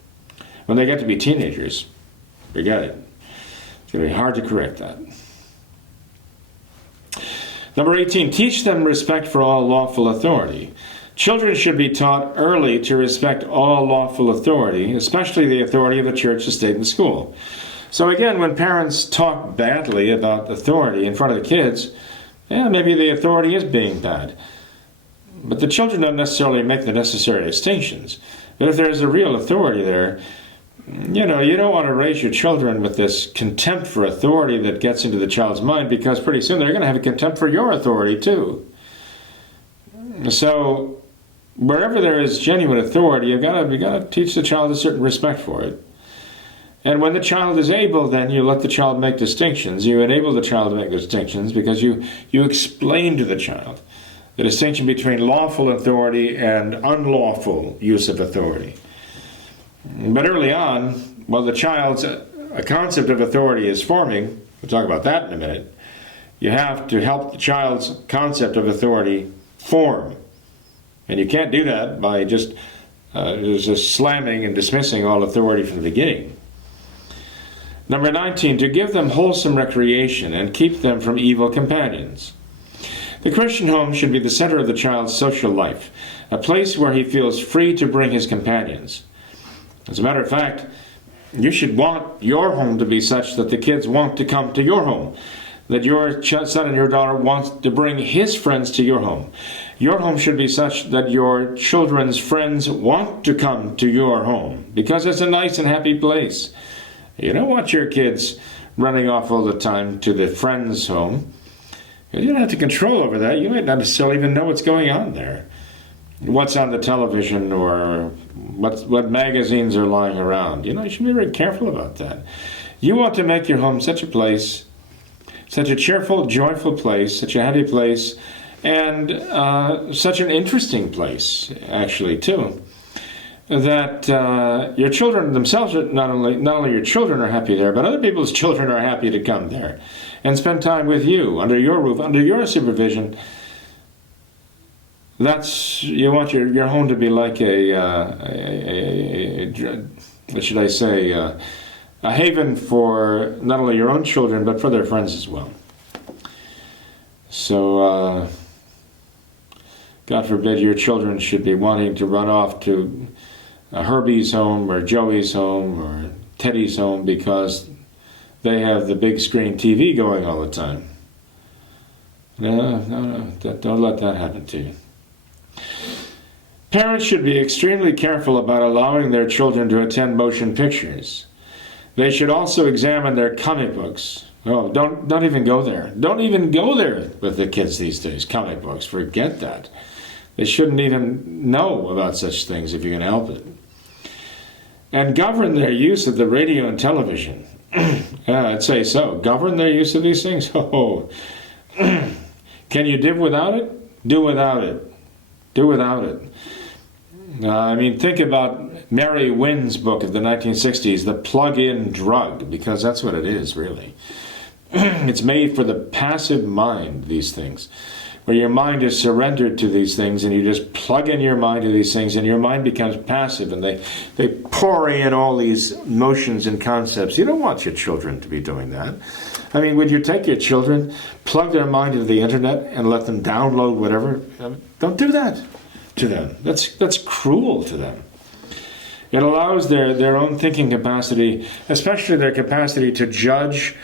When they get to be teenagers, forget it. It's going to be hard to correct that. Number 18, teach them respect for all lawful authority. Children should be taught early to respect all lawful authority, especially the authority of the church, the state, and the school. So again, when parents talk badly about authority in front of the kids, maybe the authority is being bad. But the children don't necessarily make the necessary distinctions. But if there's a real authority there, you don't want to raise your children with this contempt for authority that gets into the child's mind, because pretty soon they're going to have a contempt for your authority too. So wherever there is genuine authority, you got to teach the child a certain respect for it. And when the child is able, then you let the child make distinctions. You enable the child to make distinctions because you explain to the child the distinction between lawful authority and unlawful use of authority. But early on, while the child's a concept of authority is forming, we'll talk about that in a minute, you have to help the child's concept of authority form. And you can't do that by just slamming and dismissing all authority from the beginning. Number 19, to give them wholesome recreation and keep them from evil companions. The Christian home should be the center of the child's social life, a place where he feels free to bring his companions. As a matter of fact, you should want your home to be such that the kids want to come to your home, that your son and your daughter wants to bring his friends to your home. Your home should be such that your children's friends want to come to your home because it's a nice and happy place. You don't want your kids running off all the time to the friend's home. You don't have to control over that. You might not necessarily even know what's going on there. What's on the television or what magazines are lying around. You should be very careful about that. You want to make your home such a place, such a cheerful, joyful place, such a happy place, and such an interesting place, actually, too, that your children themselves, not only your children are happy there, but other people's children are happy to come there and spend time with you, under your roof, under your supervision. You want your home to be like what should I say, a haven for not only your own children, but for their friends as well. So, God forbid your children should be wanting to run off to Herbie's home or Joey's home or Teddy's home because they have the big screen TV going all the time. No, don't let that happen to you. Parents should be extremely careful about allowing their children to attend motion pictures. They should also examine their comic books. Oh, don't even go there. Don't even go there with the kids these days. Comic books, forget that. They shouldn't even know about such things if you can help it. And govern their use of the radio and television. I'd say so. Govern their use of these things? Oh. Can you live without it? Do without it. Do without it. Think about Mary Wynn's book of the 1960s, The Plug-in Drug, because that's what it is, really. It's made for the passive mind, these things, where your mind is surrendered to these things and you just plug in your mind to these things and your mind becomes passive and they pour in all these notions and concepts. You don't want your children to be doing that. Would you take your children, plug their mind into the internet and let them download whatever? Don't do that to them. That's cruel to them. It allows their own thinking capacity, especially their capacity to judge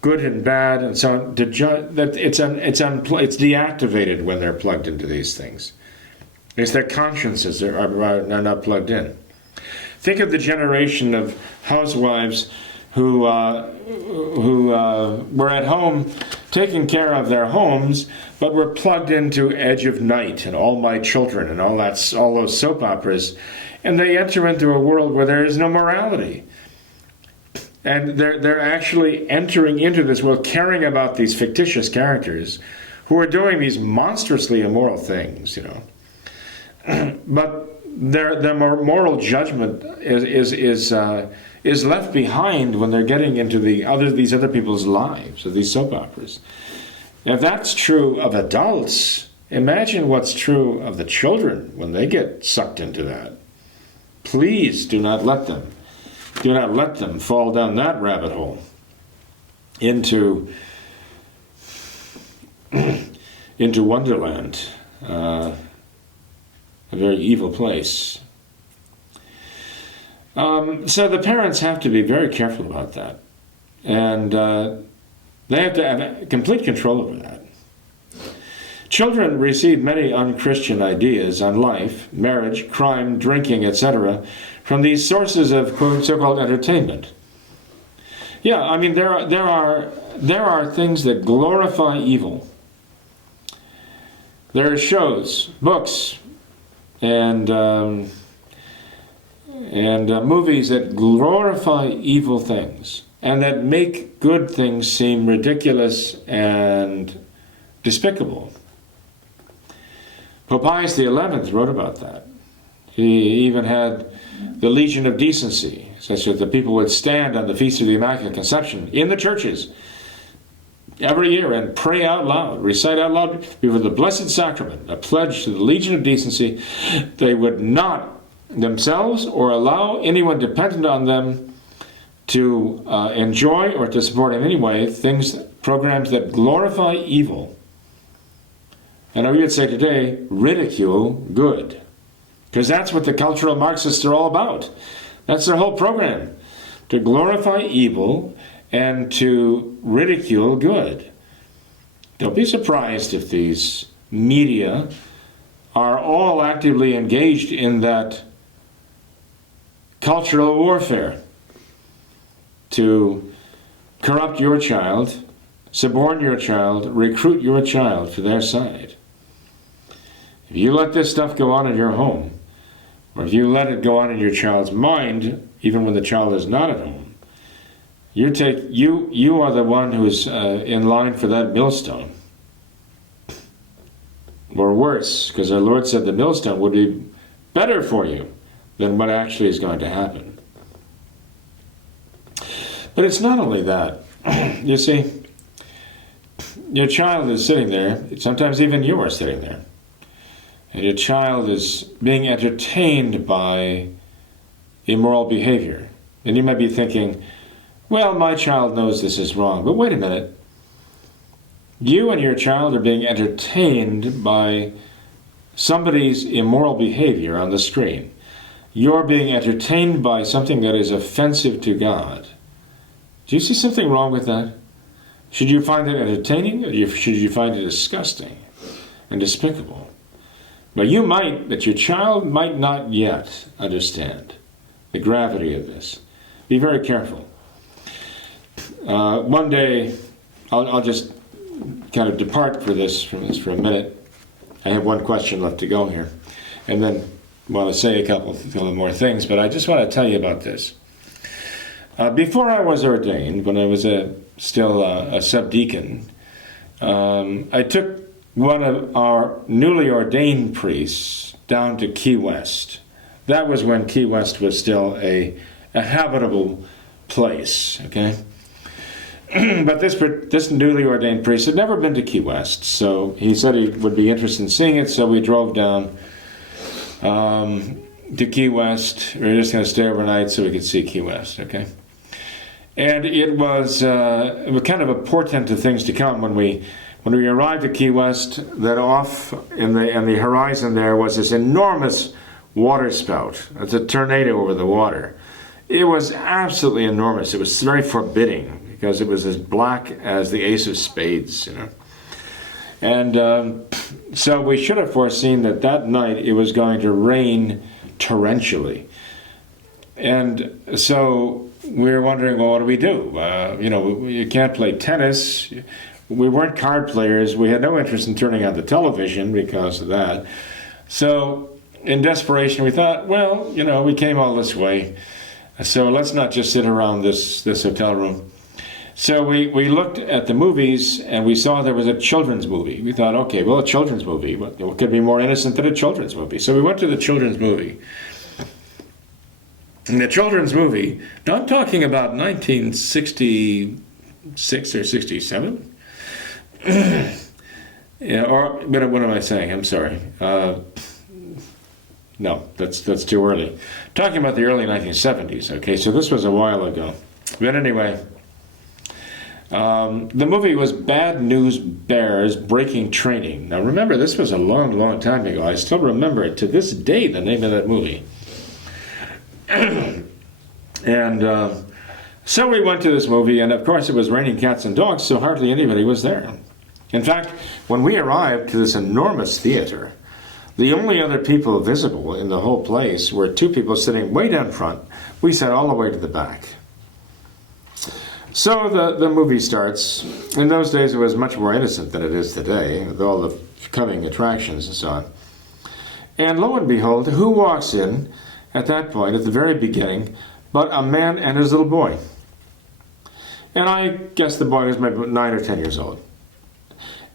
good and bad, and so on, to judge that it's deactivated when they're plugged into these things. It's their consciences are not plugged in. Think of the generation of housewives who were at home taking care of their homes, but were plugged into Edge of Night and All My Children and all those soap operas, and they enter into a world where there is no morality. And they're actually entering into this world caring about these fictitious characters who are doing these monstrously immoral things, But their moral judgment is left behind when they're getting into these other people's lives, of these soap operas. If that's true of adults, imagine what's true of the children when they get sucked into that. Please do not let them fall down that rabbit hole into Wonderland, a very evil place. So the parents have to be very careful about that, and they have to have complete control over that. Children receive many unchristian ideas on life, marriage, crime, drinking, etc., from these sources of so-called entertainment. Yeah, there are things that glorify evil. There are shows, books, and movies that glorify evil things and that make good things seem ridiculous and despicable. Pope Pius XI wrote about that. He even had the Legion of Decency, such that the people would stand on the Feast of the Immaculate Conception in the churches every year and pray out loud, recite out loud before the Blessed Sacrament, a pledge to the Legion of Decency. They would not themselves or allow anyone dependent on them to enjoy or to support in any way programs that glorify evil. And we would say today, ridicule good. Because that's what the cultural Marxists are all about. That's their whole program. To glorify evil and to ridicule good. Don't be surprised if these media are all actively engaged in that cultural warfare to corrupt your child, suborn your child, recruit your child to their side. If you let this stuff go on in your home, or if you let it go on in your child's mind, even when the child is not at home, you are the one who's in line for that millstone. Or worse, because our Lord said the millstone would be better for you than what actually is going to happen. But it's not only that. You see, your child is sitting there, sometimes even you are sitting there, and your child is being entertained by immoral behavior. And you might be thinking, well, my child knows this is wrong. But wait a minute. You and your child are being entertained by somebody's immoral behavior on the screen. You're being entertained by something that is offensive to God. Do you see something wrong with that? Should you find it entertaining, or should you find it disgusting and despicable? Well, you might, but your child might not yet understand the gravity of this. Be very careful. One day, I'll just kind of depart from this for a minute. I have one question left to go here, and then I want to say a couple more things, but I just want to tell you about this. Before I was ordained, when I was still a subdeacon, I took one of our newly ordained priests down to Key West. That was when Key West was still a habitable place, okay? But this newly ordained priest had never been to Key West, so he said he would be interested in seeing it, so we drove down to Key West. We were just going to stay overnight so we could see Key West, okay? And it was kind of a portent of things to come when we arrived at Key West. That off in the horizon there was this enormous water spout. It's a tornado over the water. It was absolutely enormous. It was very forbidding because it was as black as the ace of spades, you know. And so we should have foreseen that night it was going to rain torrentially. And so we were wondering, well, what do we do? You can't play tennis. We weren't card players. We had no interest in turning on the television because of that. So in desperation, we thought, well, we came all this way, so let's not just sit around this hotel room. So we looked at the movies, and we saw there was a children's movie. We thought, okay, well, a children's movie. What could be more innocent than a children's movie? So we went to the children's movie. In the children's movie, now I'm talking about 1966 or 67. Yeah, or what am I saying? I'm sorry. No, that's too early. Talking about the early 1970s. Okay, so this was a while ago. But anyway, the movie was Bad News Bears Breaking Training. Now remember, this was a long, long time ago. I still remember it to this day, the name of that movie. And so we went to this movie, and of course it was raining cats and dogs, so hardly anybody was there. In fact, when we arrived to this enormous theater, the only other people visible in the whole place were two people sitting way down front. We sat all the way to the back. So the movie starts. In those days it was much more innocent than it is today, with all the coming attractions and so on. And lo and behold, who walks in at that point, at the very beginning, but a man and his little boy. And I guess the boy was maybe 9 or 10 years old.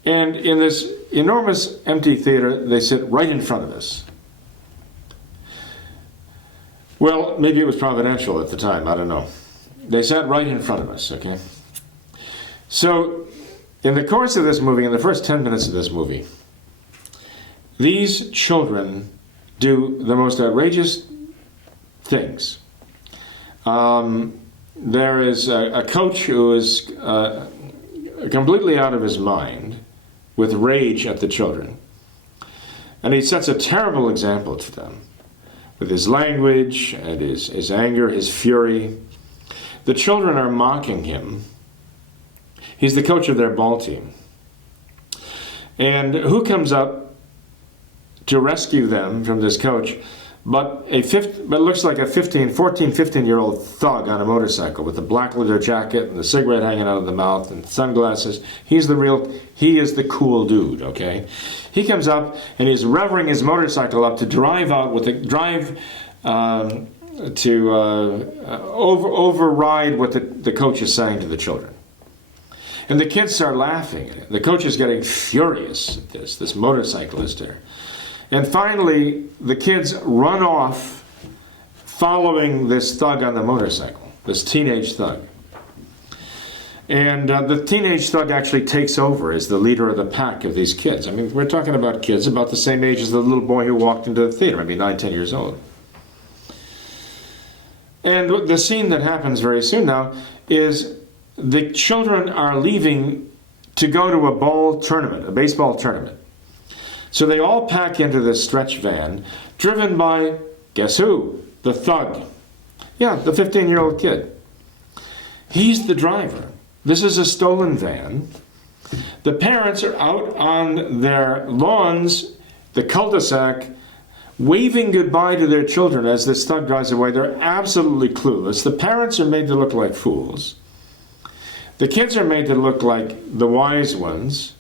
And in this enormous empty theater, they sit right in front of us. Well, maybe it was providential at the time, I don't know. They sat right in front of us, okay? So, in the course of this movie, in the first 10 minutes of this movie, these children do the most outrageous things. There is a coach who is completely out of his mind with rage at the children. And he sets a terrible example to them with his language and his anger, his fury. The children are mocking him. He's the coach of their ball team. And who comes up to rescue them from this coach but looks like a 15-year-old thug on a motorcycle with a black leather jacket and the cigarette hanging out of the mouth and sunglasses. He is the cool dude, okay? He comes up and he's revving his motorcycle up to drive out with override what the coach is saying to the children. And the kids start laughing at it. The coach is getting furious at this motorcyclist there. And finally, the kids run off following this thug on the motorcycle, this teenage thug. And the teenage thug actually takes over as the leader of the pack of these kids. I mean, we're talking about kids about the same age as the little boy who walked into the theater, maybe 9, 10 years old. And the scene that happens very soon now is the children are leaving to go to a baseball tournament. So they all pack into this stretch van, driven by, guess who? The thug. Yeah, the 15-year-old kid. He's the driver. This is a stolen van. The parents are out on their lawns, the cul-de-sac, waving goodbye to their children as this thug drives away. They're absolutely clueless. The parents are made to look like fools. The kids are made to look like the wise ones.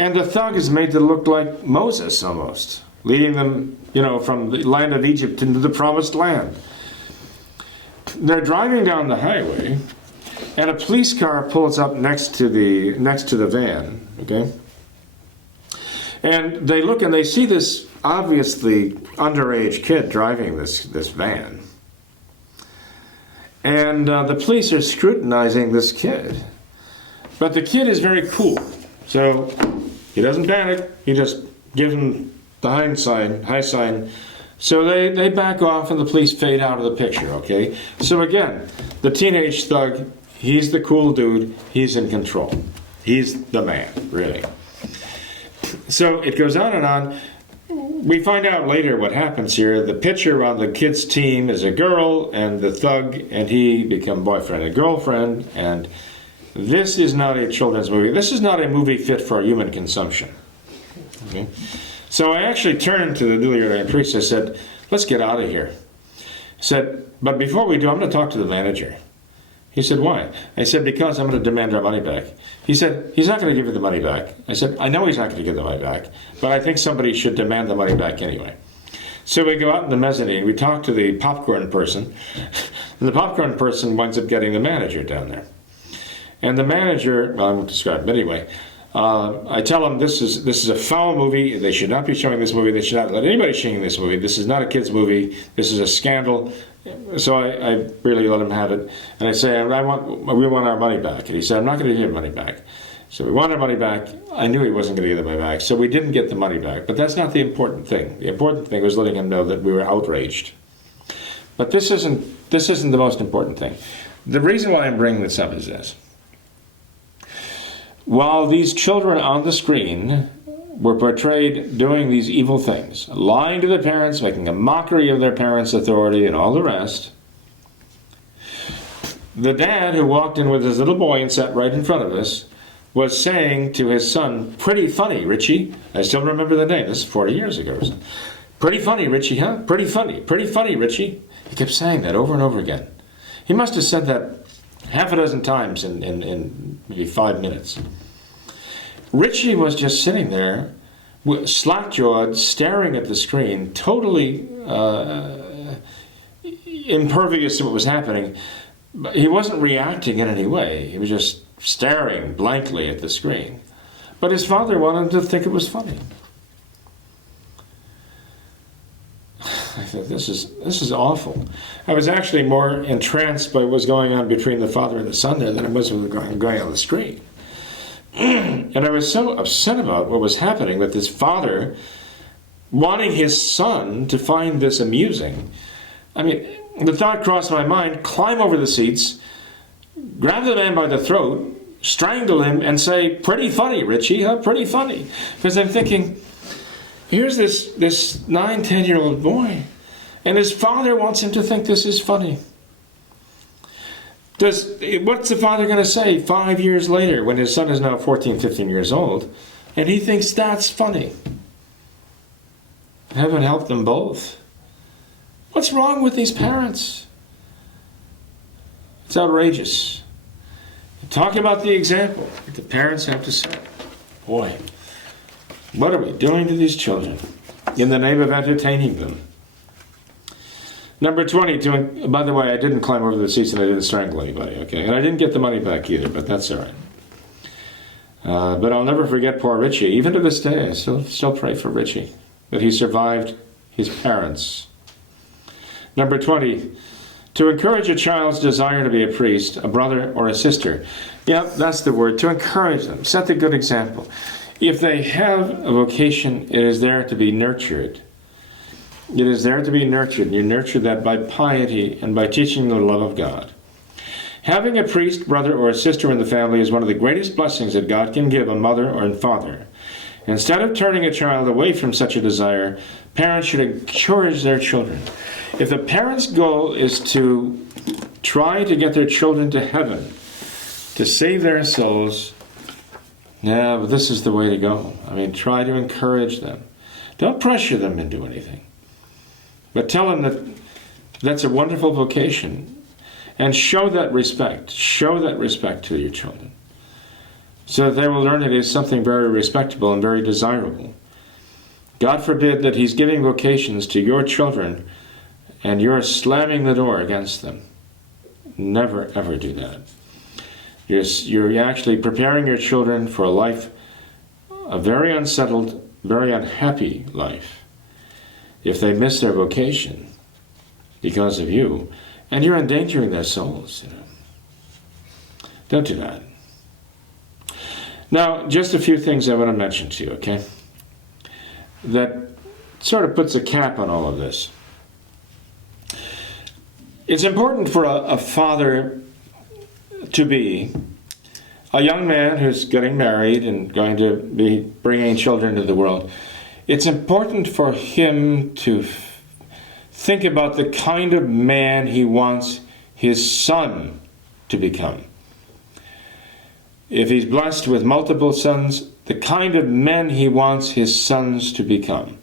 And the thug is made to look like Moses almost, leading them, from the land of Egypt into the promised land. They're driving down the highway, and a police car pulls up next to the van, okay? And they look and they see this obviously underage kid driving this van. And the police are scrutinizing this kid. But the kid is very cool. So he doesn't panic. He just gives them the high sign. So they back off and the police fade out of the picture, okay? So again, the teenage thug, he's the cool dude. He's in control. He's the man, really. So it goes on and on. We find out later what happens here. The pitcher on the kid's team is a girl, and the thug and he become boyfriend and girlfriend, and this is not a children's movie. This is not a movie fit for human consumption. Okay? So I actually turned to the newly ordained priest. I said, let's get out of here. I said, but before we do, I'm going to talk to the manager. He said, why? I said, because I'm going to demand our money back. He said, he's not going to give you the money back. I said, I know he's not going to give the money back, but I think somebody should demand the money back anyway. So we go out in the mezzanine, we talk to the popcorn person, and the popcorn person winds up getting the manager down there. And the manager, well, I won't describe him anyway, I tell him this is a foul movie, they should not be showing this movie, they should not let anybody showing this movie, this is not a kid's movie, this is a scandal. So I really let him have it, and I say, we want our money back. And he said, I'm not going to give money back. So we want our money back. I knew he wasn't going to give the money back, so we didn't get the money back. But that's not the important thing. The important thing was letting him know that we were outraged. But this isn't the most important thing. The reason why I'm bringing this up is this. While these children on the screen were portrayed doing these evil things, lying to their parents, making a mockery of their parents' authority and all the rest, the dad who walked in with his little boy and sat right in front of us was saying to his son, pretty funny, Richie. I still remember the name. This is 40 years ago. Pretty funny, Richie, huh? Pretty funny, Richie. He kept saying that over and over again. He must have said that half a dozen times in maybe 5 minutes. Richie was just sitting there slack-jawed, staring at the screen, totally impervious to what was happening. But he wasn't reacting in any way. He was just staring blankly at the screen. But his father wanted him to think it was funny. I thought, this is awful. I was actually more entranced by what was going on between the father and the son there than I was with going on the screen. And I was so upset about what was happening with this father wanting his son to find this amusing. I mean, the thought crossed my mind, climb over the seats, grab the man by the throat, strangle him, and say, "Pretty funny, Richie, huh? Pretty funny." Because I'm thinking, here's this 9, 10-year-old boy, and his father wants him to think this is funny. What's the father going to say 5 years later when his son is now 14, 15 years old, and he thinks that's funny? Heaven help them both. What's wrong with these parents? It's outrageous. Talk about the example that the parents have to set. Boy, what are we doing to these children in the name of entertaining them? Number 20, by the way, I didn't climb over the seats and I didn't strangle anybody, okay? And I didn't get the money back either, but that's all right. But I'll never forget poor Richie. Even to this day, I still pray for Richie, that he survived his parents. Number 20, to encourage a child's desire to be a priest, a brother or a sister. Yeah, that's the word, to encourage them. Set the good example. If they have a vocation, it is there to be nurtured. It is there to be nurtured. You nurture that by piety and by teaching the love of God. Having a priest, brother, or a sister in the family is one of the greatest blessings that God can give a mother or a father. Instead of turning a child away from such a desire, parents should encourage their children. If a parent's goal is to try to get their children to heaven, to save their souls, yeah, but this is the way to go. I mean, try to encourage them. Don't pressure them into anything. But tell them that that's a wonderful vocation. And show that respect. Show that respect to your children. So that they will learn it is something very respectable and very desirable. God forbid that He's giving vocations to your children and you're slamming the door against them. Never, ever do that. You're actually preparing your children for a life, a very unsettled, very unhappy life, if they miss their vocation because of you, and you're endangering their souls. Don't do that. Now, just a few things I want to mention to you, okay? That sort of puts a cap on all of this. It's important for a father to be a young man who's getting married and going to be bringing children into the world. It's important for him to think about the kind of man he wants his son to become. If he's blessed with multiple sons, the kind of men he wants his sons to become.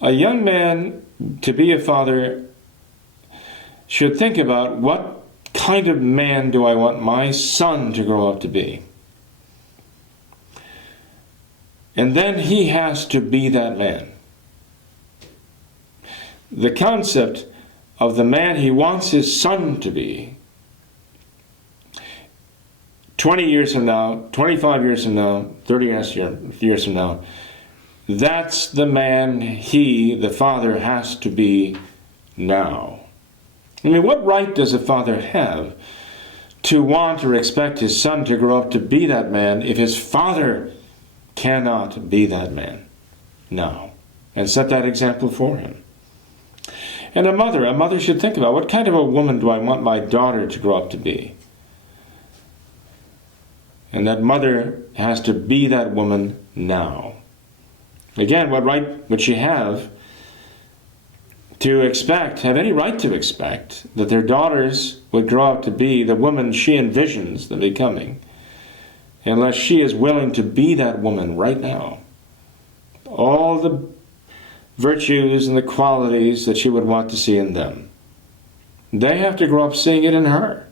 A young man, to be a father, should think about what kind of man do I want my son to grow up to be? And then he has to be that man. The concept of the man he wants his son to be, 20 years from now, 25 years from now, 30 years from now, that's the man he, the father, has to be now. I mean, what right does a father have to want or expect his son to grow up to be that man if his father cannot be that man now and set that example for him? And a mother should think about, what kind of a woman do I want my daughter to grow up to be? And that mother has to be that woman now. Again, what right would she have any right to expect that their daughters would grow up to be the woman she envisions them becoming, unless she is willing to be that woman right now? All the virtues and the qualities that she would want to see in them, they have to grow up seeing it in her.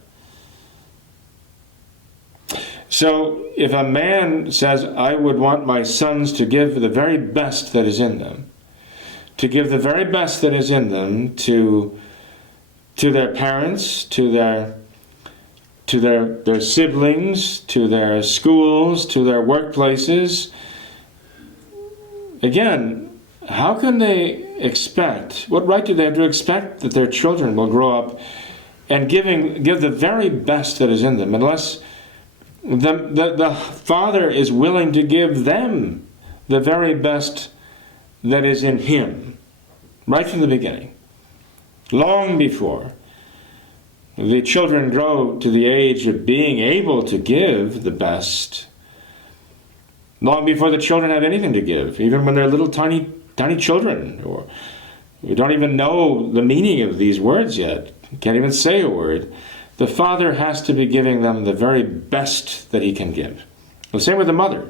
So if a man says, I would want my sons to give the very best that is in them, to give the very best that is in them to their parents, to their siblings, to their schools, to their workplaces, again, how can they expect, what right do they have to expect that their children will grow up and give the very best that is in them, unless the father is willing to give them the very best that is in him, right from the beginning, long before the children grow to the age of being able to give the best, long before the children have anything to give, even when they're little tiny children, or we don't even know the meaning of these words yet, can't even say a word. The father has to be giving them the very best that he can give. The same with the mother.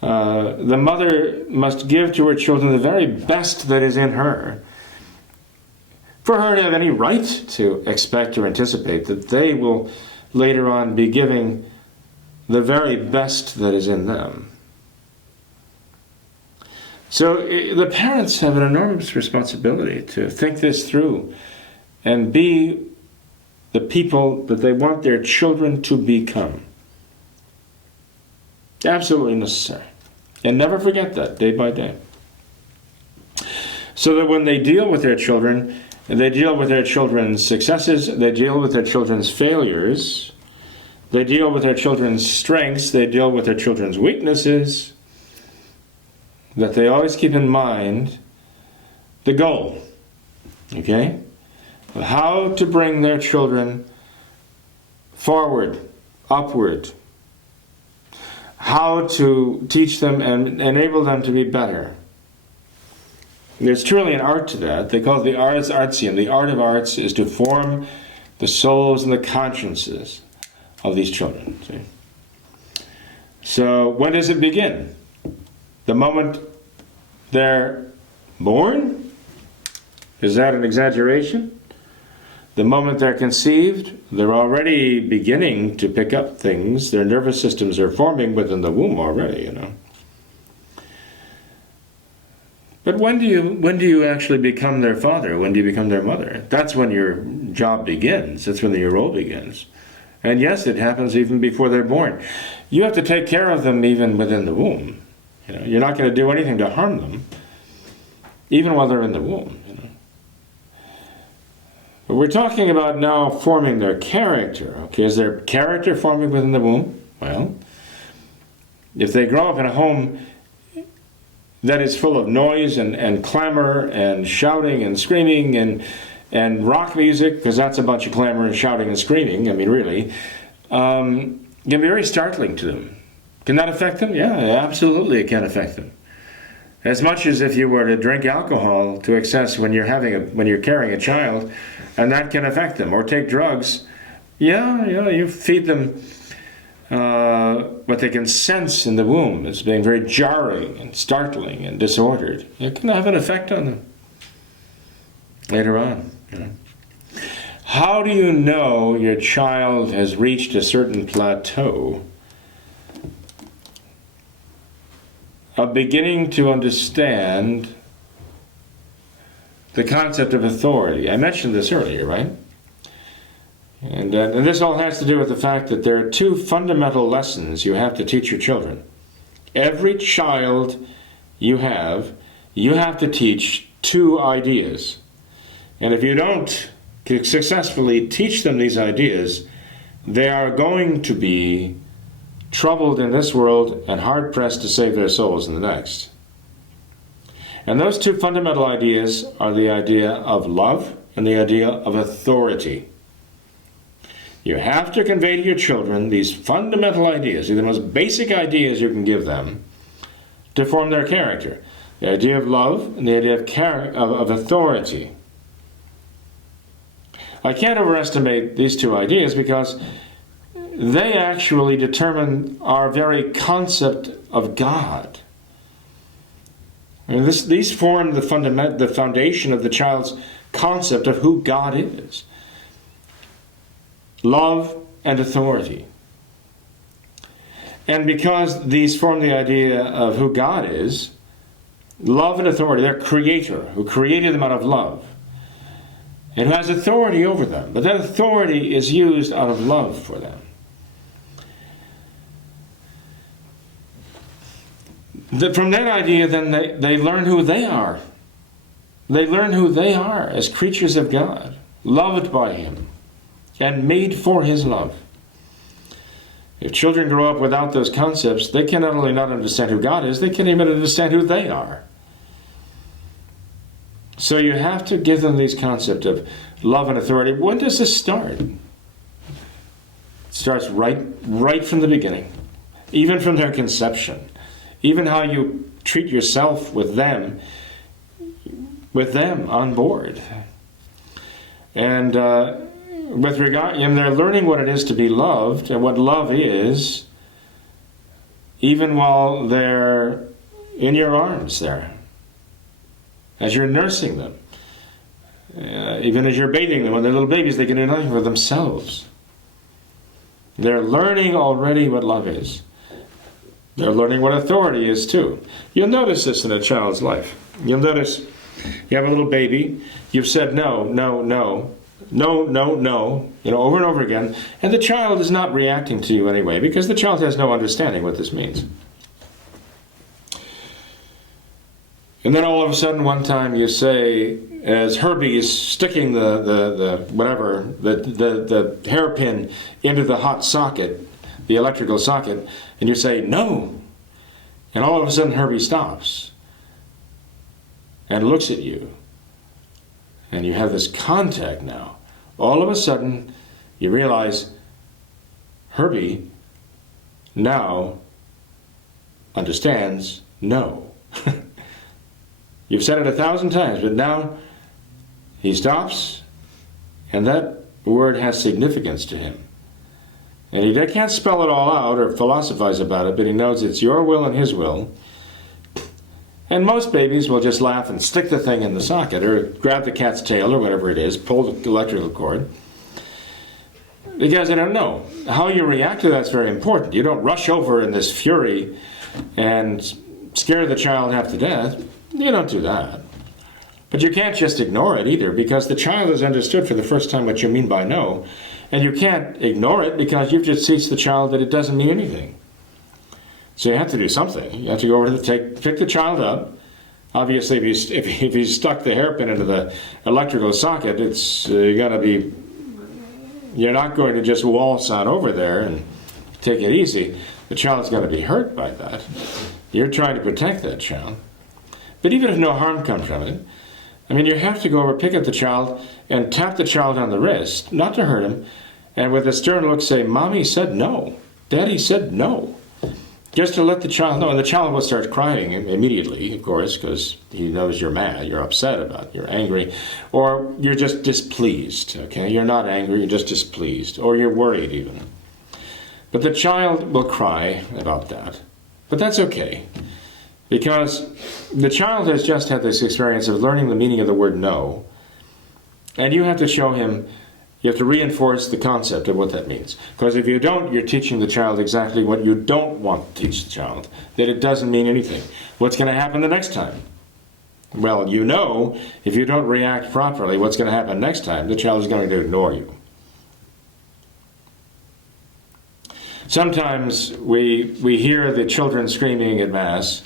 The mother must give to her children the very best that is in her, for her to have any right to expect or anticipate that they will later on be giving the very best that is in them. So the parents have an enormous responsibility to think this through and be the people that they want their children to become. Absolutely necessary. And never forget that, day by day. So that when they deal with their children, they deal with their children's successes, they deal with their children's failures, they deal with their children's strengths, they deal with their children's weaknesses, that they always keep in mind the goal, okay? How to bring their children forward, upward, how to teach them and enable them to be better. There's truly an art to that. They call it the ars artium. The art of arts is to form the souls and the consciences of these children. See? So when does it begin? The moment they're born? Is that an exaggeration? The moment they're conceived, they're already beginning to pick up things. Their nervous systems are forming within the womb already, you know. But when do you actually become their father? When do you become their mother? That's when your job begins. That's when your role begins. And yes, it happens even before they're born. You have to take care of them even within the womb. You know, you're not going to do anything to harm them, even while they're in the womb. You know. But we're talking about now forming their character. Okay, is their character forming within the womb? Well, if they grow up in a home that is full of noise and clamor and shouting and screaming and rock music, because that's a bunch of clamor and shouting and screaming, I mean, really, can be very startling to them. Can that affect them? Yeah, absolutely it can affect them. As much as if you were to drink alcohol to excess when you're carrying a child, and that can affect them, or take drugs. Yeah, you feed them what they can sense in the womb as being very jarring and startling and disordered. It can have an effect on them later on. You know. How do you know your child has reached a certain plateau of beginning to understand the concept of authority? I mentioned this earlier, right? And this all has to do with the fact that there are two fundamental lessons you have to teach your children. Every child you have to teach two ideas. And if you don't successfully teach them these ideas, they are going to be troubled in this world and hard-pressed to save their souls in the next. And those two fundamental ideas are the idea of love and the idea of authority. You have to convey to your children these fundamental ideas, the most basic ideas you can give them to form their character. The idea of love and the idea of authority. I can't overestimate these two ideas because they actually determine our very concept of God. And these form the foundation of the child's concept of who God is. Love and authority. And because these form the idea of who God is, love and authority, their creator, who created them out of love, and who has authority over them. But that authority is used out of love for them. From that idea, then they learn who they are. They learn who they are as creatures of God, loved by Him, and made for His love. If children grow up without those concepts, they can not only not understand who God is, they can't even understand who they are. So you have to give them these concepts of love and authority. When does this start? It starts right from the beginning, even from their conception. Even how you treat yourself with them on board. And with regard, and they're learning what it is to be loved and what love is, even while they're in your arms there, as you're nursing them. Even as you're bathing them, when they're little babies, they can do nothing for themselves. They're learning already what love is. They're learning what authority is too. You'll notice this in a child's life. You'll notice you have a little baby, you've said no, no, no, no, no, no, over and over again, and the child is not reacting to you anyway, because the child has no understanding what this means. And then all of a sudden one time you say, as Herbie is sticking the hairpin into the hot socket, the electrical socket, and you say, no. And all of a sudden Herbie stops and looks at you. And you have this contact now. All of a sudden you realize Herbie now understands no. You've said it 1,000 times, but now he stops, and that word has significance to him. And he can't spell it all out or philosophize about it, but he knows it's your will and his will. And most babies will just laugh and stick the thing in the socket, or grab the cat's tail, or whatever it is, pull the electrical cord, because they don't know. How you react to that's very important. You don't rush over in this fury and scare the child half to death. You don't do that. But you can't just ignore it either, because the child has understood for the first time what you mean by no. And you can't ignore it because you've just teach the child that it doesn't mean anything. So you have to do something. You have to go over to pick the child up. Obviously, if he's stuck the hairpin into the electrical socket, you're not going to just waltz on over there and take it easy. The child's going to be hurt by that. You're trying to protect that child. But even if no harm comes from it, you have to go over, pick up the child, and tap the child on the wrist, not to hurt him, and with a stern look say, Mommy said no. Daddy said no. Just to let the child know. And the child will start crying immediately, of course, because he knows you're mad, you're upset about it, you're angry, or you're just displeased, okay? You're not angry, you're just displeased, or you're worried even. But the child will cry about that. But that's okay. Because the child has just had this experience of learning the meaning of the word no. And you have to show him, you have to reinforce the concept of what that means. Because if you don't, you're teaching the child exactly what you don't want to teach the child, that it doesn't mean anything. What's going to happen the next time? Well, if you don't react properly, what's going to happen next time? The child is going to ignore you. Sometimes we hear the children screaming at Mass,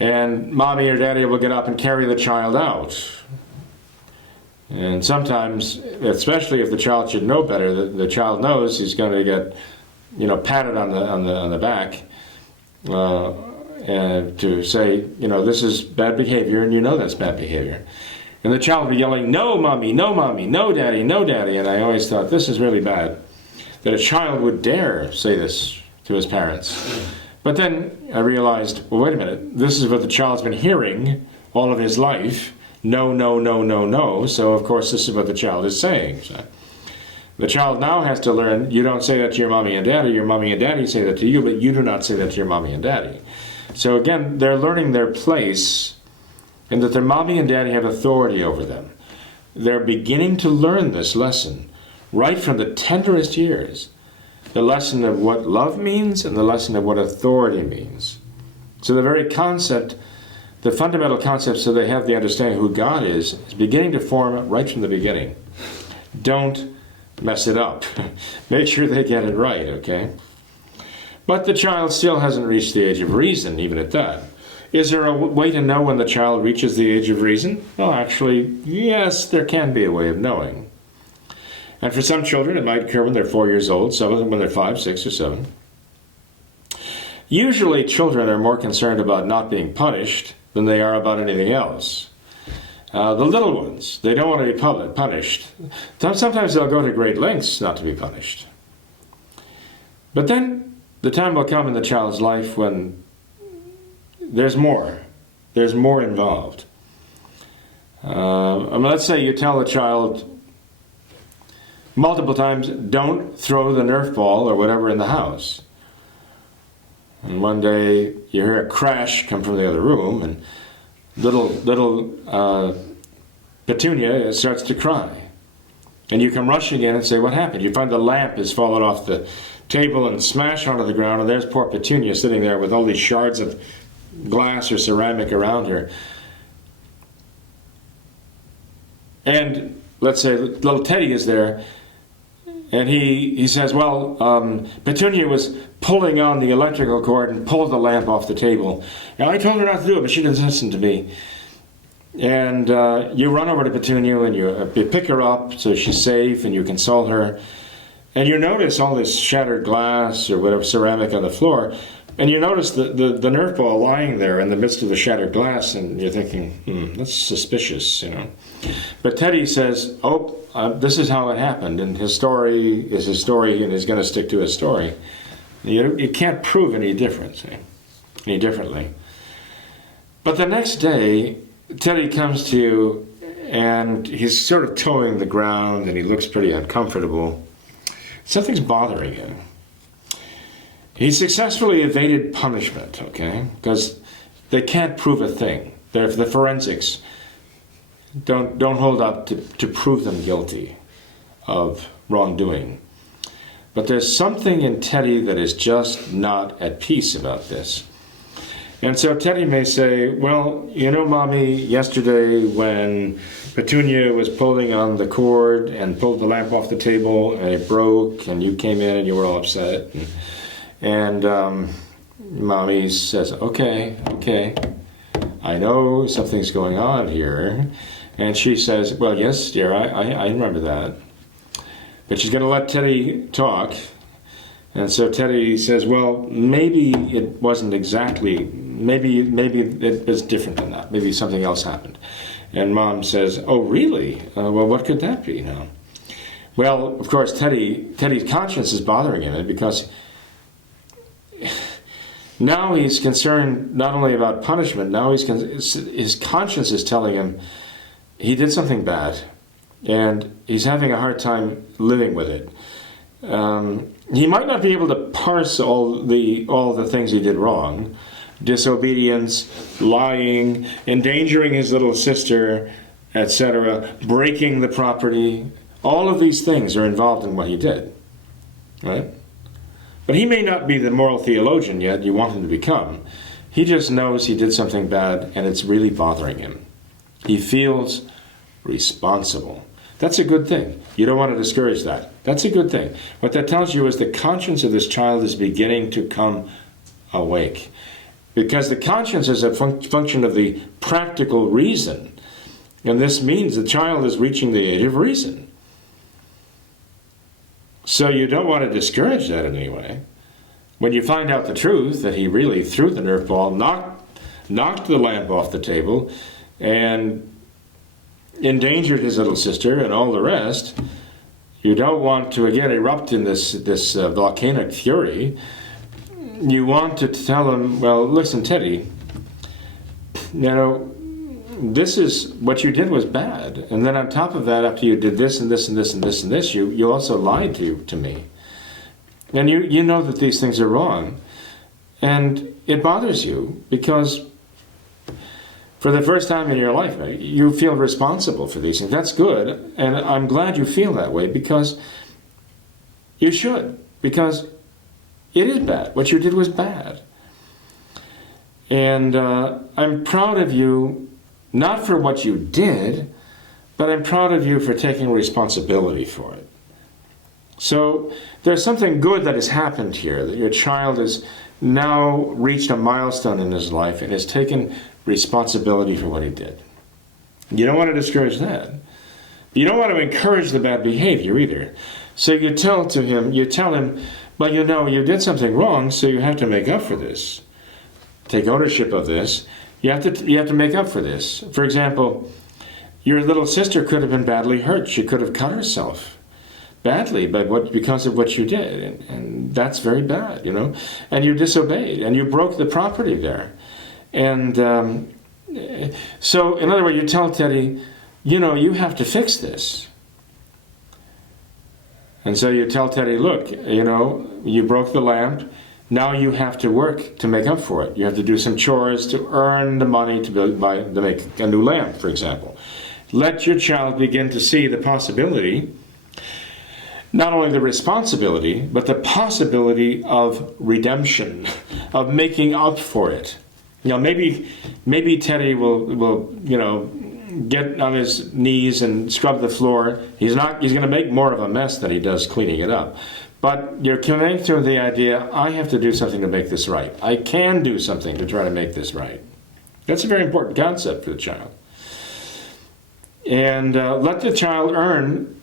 and Mommy or Daddy will get up and carry the child out. And sometimes, especially if the child should know better, the child knows he's going to get, patted on the back, and to say, this is bad behavior, and that's bad behavior. And the child will be yelling, no, Mommy, no, Mommy, no, Daddy, no, Daddy. And I always thought, this is really bad, that a child would dare say this to his parents. But then I realized, well, wait a minute, this is what the child's been hearing all of his life. No, no, no, no, no. So, of course, this is what the child is saying. So the child now has to learn, you don't say that to your mommy and daddy. Your mommy and daddy say that to you, but you do not say that to your mommy and daddy. So, again, they're learning their place and that their mommy and daddy have authority over them. They're beginning to learn this lesson right from the tenderest years. the lesson of what love means and the lesson of what authority means. So the very concept, the fundamental concept, so they have the understanding of who God is beginning to form right from the beginning. Don't mess it up. Make sure they get it right, okay? But the child still hasn't reached the age of reason, even at that. Is there a way to know when the child reaches the age of reason? Well, actually, yes, there can be a way of knowing. And for some children, it might occur when they're 4 years old, some of them when they're 5, 6, or 7. Usually, children are more concerned about not being punished than they are about anything else. The little ones, they don't want to be punished. Sometimes they'll go to great lengths not to be punished. But then the time will come in the child's life when there's more. There's more involved. Let's say you tell the child multiple times, don't throw the Nerf ball or whatever in the house. And one day you hear a crash come from the other room, and little Petunia starts to cry. And you come rushing in and say, what happened? You find the lamp has fallen off the table and smashed onto the ground, and there's poor Petunia sitting there with all these shards of glass or ceramic around her. And let's say little Teddy is there, and he says, well, Petunia was pulling on the electrical cord and pulled the lamp off the table. And I told her not to do it, but she didn't listen to me. And you run over to Petunia and you pick her up so she's safe, and you console her. And you notice all this shattered glass or whatever ceramic on the floor. And you notice the Nerf ball lying there in the midst of the shattered glass, and you're thinking, that's suspicious, you know. But Teddy says, this is how it happened, and his story is his story, and he's going to stick to his story. You can't prove any differently. But the next day, Teddy comes to you, and he's sort of toeing the ground, and he looks pretty uncomfortable. Something's bothering him. He successfully evaded punishment, okay? Because they can't prove a thing. The forensics don't hold up to prove them guilty of wrongdoing. But there's something in Teddy that is just not at peace about this. And so Teddy may say, well, you know, Mommy, yesterday when Petunia was pulling on the cord and pulled the lamp off the table and it broke, and you came in and you were all upset. And Mommy says, okay, I know something's going on here. And she says, well, yes, dear, I remember that. But she's going to let Teddy talk. And so Teddy says, well, maybe it wasn't exactly, maybe it was different than that. Maybe something else happened. And Mom says, oh, really? Well, what could that be now? Well, of course, Teddy's conscience is bothering him because now he's concerned not only about punishment, now his conscience is telling him he did something bad, and he's having a hard time living with it. He might not be able to parse all the things he did wrong: disobedience, lying, endangering his little sister, etc., breaking the property. All of these things are involved in what he did, right? But he may not be the moral theologian yet you want him to become. He just knows he did something bad, and it's really bothering him. He feels responsible. That's a good thing. You don't want to discourage that. That's a good thing. What that tells you is the conscience of this child is beginning to come awake. Because the conscience is a function of the practical reason. And this means the child is reaching the age of reason. So you don't want to discourage that in any way. When you find out the truth, that he really threw the Nerf ball, knocked the lamp off the table, and endangered his little sister and all the rest, you don't want to again erupt in this volcanic fury. You want to tell him, well, listen, Teddy, you know, this is what you did was bad, and then on top of that, after you did this and this and this and this and this, you also lied to me, and you know that these things are wrong, and it bothers you because for the first time in your life, you feel responsible for these things. That's good, and I'm glad you feel that way because you should. because it is bad. What you did was bad. And I'm proud of you, not for what you did, but I'm proud of you for taking responsibility for it. So there's something good that has happened here, that your child has now reached a milestone in his life and has taken responsibility for what he did. You don't want to discourage that. You don't want to encourage the bad behavior either. So you tell him, well, you know, you did something wrong, so you have to make up for this. Take ownership of this. You have to make up for this. For example, your little sister could have been badly hurt. She could have cut herself badly because of what you did, and that's very bad, you know. And you disobeyed, and you broke the property there. And so, in other words, you tell Teddy, you know, you have to fix this. And so you tell Teddy, look, you know, you broke the lamp. Now you have to work to make up for it. You have to do some chores to earn the money to make a new lamp, for example. Let your child begin to see the possibility, not only the responsibility, but the possibility of redemption, of making up for it. You know, maybe Teddy will you know, get on his knees and scrub the floor. He's going to make more of a mess than he does cleaning it up. But you're conveying to him the idea, I have to do something to make this right. I can do something to try to make this right. That's a very important concept for the child. And let the child earn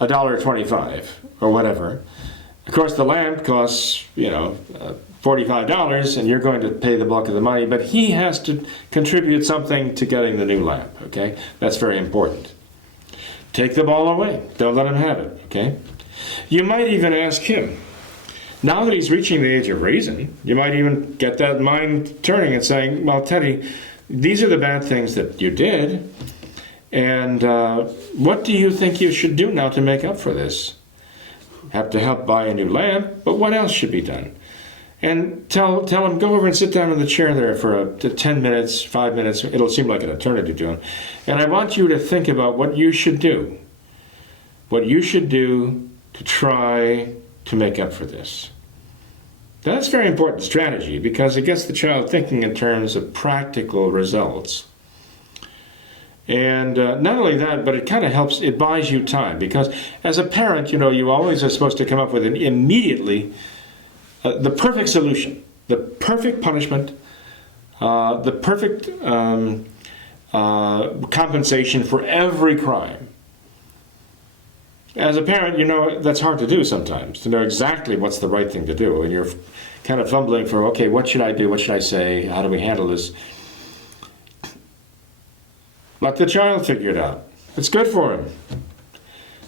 $1.25 or whatever. Of course, the lamp costs, you know, $45, and you're going to pay the bulk of the money, but he has to contribute something to getting the new lamp, okay? That's very important. Take the ball away. Don't let him have it, okay? You might even ask him, now that he's reaching the age of reason, you might even get that mind turning and saying, well, Teddy, these are the bad things that you did, and what do you think you should do now to make up for this? Have to help buy a new lamp, but what else should be done? And tell him, go over and sit down in the chair there for 10 minutes, 5 minutes. It'll seem like an eternity to him. And I want you to think about what you should do. What you should do to try to make up for this. That's a very important strategy because it gets the child thinking in terms of practical results. And not only that, but it kind of helps, it buys you time because as a parent, you know, you always are supposed to come up with immediately the perfect solution, the perfect punishment, the perfect compensation for every crime. As a parent, you know, that's hard to do sometimes, to know exactly what's the right thing to do. And you're kind of fumbling for, okay, what should I do? What should I say? How do we handle this? Let the child figure it out. It's good for him.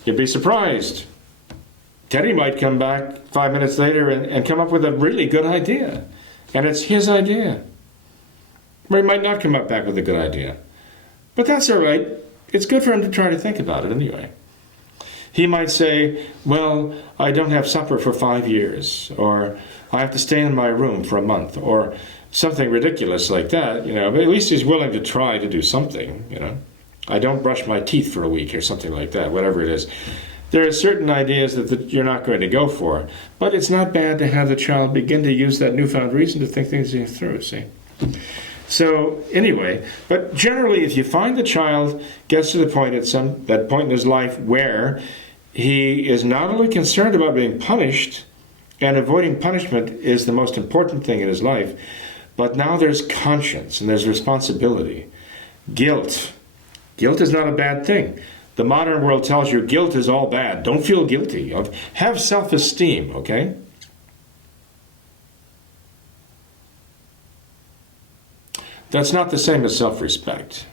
You'd be surprised. Teddy might come back 5 minutes later and come up with a really good idea. And it's his idea. Or he might not come back with a good idea. But that's all right. It's good for him to try to think about it anyway. He might say, well, I don't have supper for 5 years, or I have to stay in my room for a month, or something ridiculous like that, you know, but at least he's willing to try to do something, you know. I don't brush my teeth for a week or something like that, whatever it is. There are certain ideas that you're not going to go for, but it's not bad to have the child begin to use that newfound reason to think things through, see. So anyway, but generally if you find the child gets to the point at that point in his life where he is not only concerned about being punished, and avoiding punishment is the most important thing in his life, but now there's conscience and there's responsibility. Guilt. Guilt is not a bad thing. The modern world tells you guilt is all bad. Don't feel guilty. Have self-esteem, okay? That's not the same as self-respect.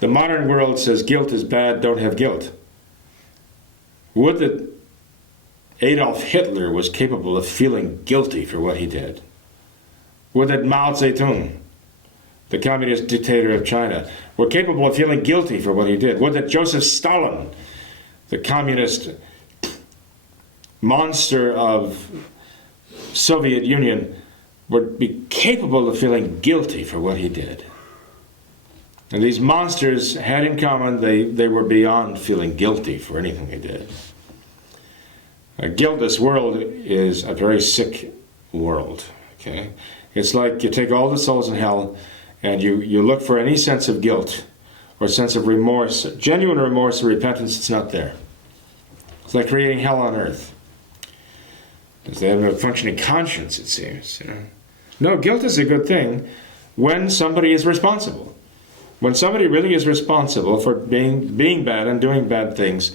The modern world says guilt is bad, don't have guilt. Would that Adolf Hitler was capable of feeling guilty for what he did? Would that Mao Zedong, the communist dictator of China, were capable of feeling guilty for what he did? Would that Joseph Stalin, the communist monster of Soviet Union, would be capable of feeling guilty for what he did? And these monsters had in common they were beyond feeling guilty for anything they did. A guiltless world is a very sick world. Okay, it's like you take all the souls in hell and you look for any sense of guilt or sense of remorse, genuine remorse or repentance. It's not there. It's like creating hell on earth. Because they have no functioning conscience, it seems. No, guilt is a good thing when somebody is responsible. When somebody really is responsible for being bad and doing bad things,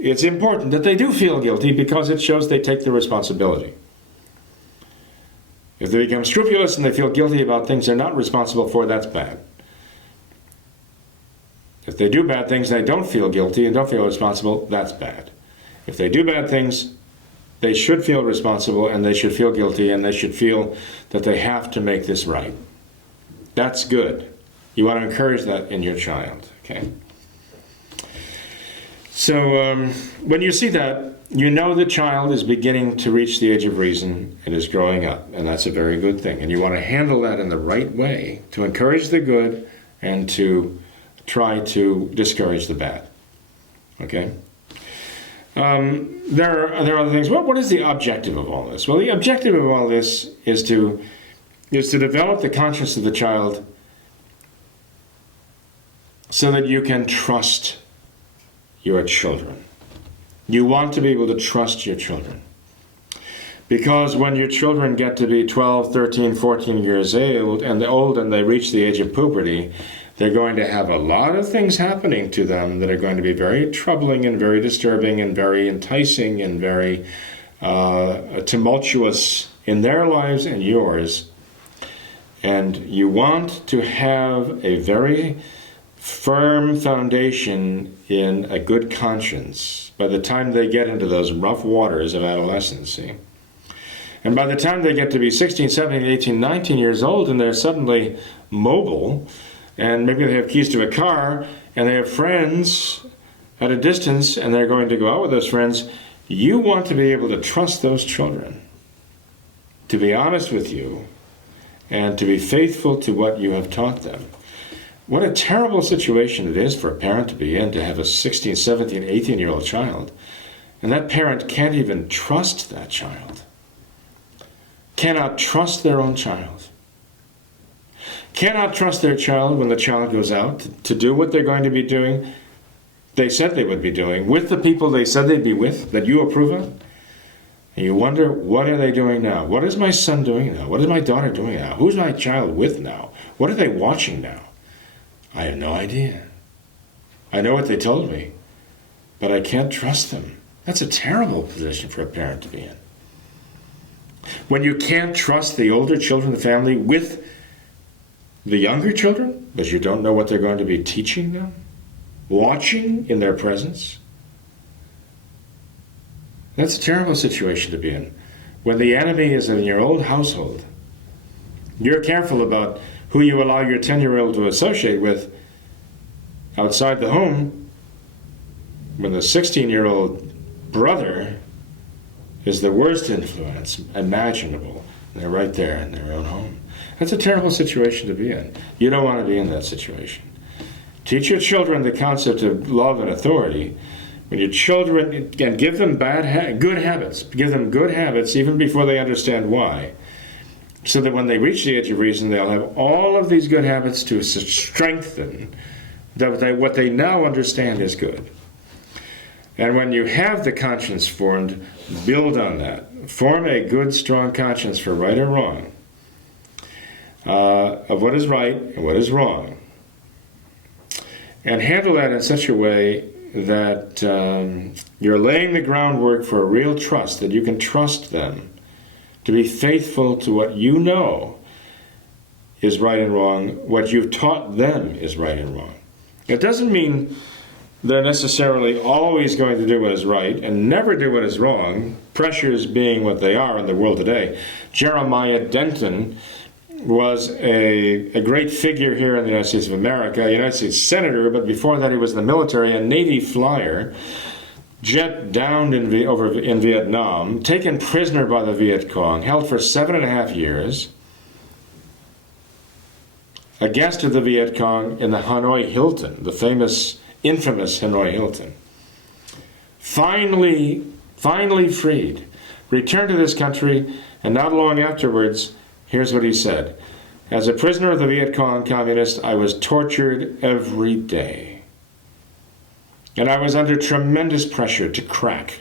it's important that they do feel guilty because it shows they take the responsibility. If they become scrupulous and they feel guilty about things they're not responsible for, that's bad. If they do bad things and they don't feel guilty and don't feel responsible, that's bad. If they do bad things, they should feel responsible and they should feel guilty and they should feel that they have to make this right. That's good. You want to encourage that in your child, okay? So when you see that, you know the child is beginning to reach the age of reason and is growing up, and that's a very good thing. And you want to handle that in the right way to encourage the good and to try to discourage the bad, okay? There are other things. What is the objective of all this? Well, the objective of all this is to develop the conscience of the child so that you can trust your children. You want to be able to trust your children. Because when your children get to be 12, 13, 14 years old and they reach the age of puberty, they're going to have a lot of things happening to them that are going to be very troubling and very disturbing and very enticing and very tumultuous in their lives and yours. And you want to have a very firm foundation in a good conscience by the time they get into those rough waters of adolescence. See? And by the time they get to be 16, 17, 18, 19 years old and they're suddenly mobile, and maybe they have keys to a car, and they have friends at a distance, and they're going to go out with those friends, you want to be able to trust those children, to be honest with you, and to be faithful to what you have taught them. What a terrible situation it is for a parent to be in, to have a 16, 17, 18-year-old child, and that parent can't even trust that child, cannot trust their own child. Cannot trust their child when the child goes out to do what they're going to be doing, they said they would be doing, with the people they said they'd be with, that you approve of. And you wonder, what are they doing now? What is my son doing now? What is my daughter doing now? Who's my child with now? What are they watching now? I have no idea. I know what they told me, but I can't trust them. That's a terrible position for a parent to be in. When you can't trust the older children in the family with the younger children, because you don't know what they're going to be teaching them, watching in their presence. That's a terrible situation to be in. When the enemy is in your own household, you're careful about who you allow your 10-year-old to associate with outside the home, when the 16-year-old brother is the worst influence imaginable. They're right there in their own home. That's a terrible situation to be in. You don't want to be in that situation. Teach your children the concept of love and authority. When your children, and give them good habits. Give them good habits even before they understand why. So that when they reach the age of reason, they'll have all of these good habits to strengthen what they now understand is good. And when you have the conscience formed, build on that. Form a good, strong conscience for right or wrong, of what is right and what is wrong. And handle that in such a way that you're laying the groundwork for a real trust, that you can trust them to be faithful to what you know is right and wrong, what you've taught them is right and wrong. It doesn't mean they're necessarily always going to do what is right and never do what is wrong, pressures being what they are in the world today. Jeremiah Denton was a great figure here in the United States of America, a United States Senator, but before that he was in the military, a Navy flyer, jet downed in Vietnam, taken prisoner by the Viet Cong, held for 7.5 years, a guest of the Viet Cong in the Hanoi Hilton, the infamous Hanoi Hilton. Finally finally freed, returned to this country, and not long afterwards, here's what he said. As a prisoner of the Viet Cong communists, I was tortured every day. And I was under tremendous pressure to crack.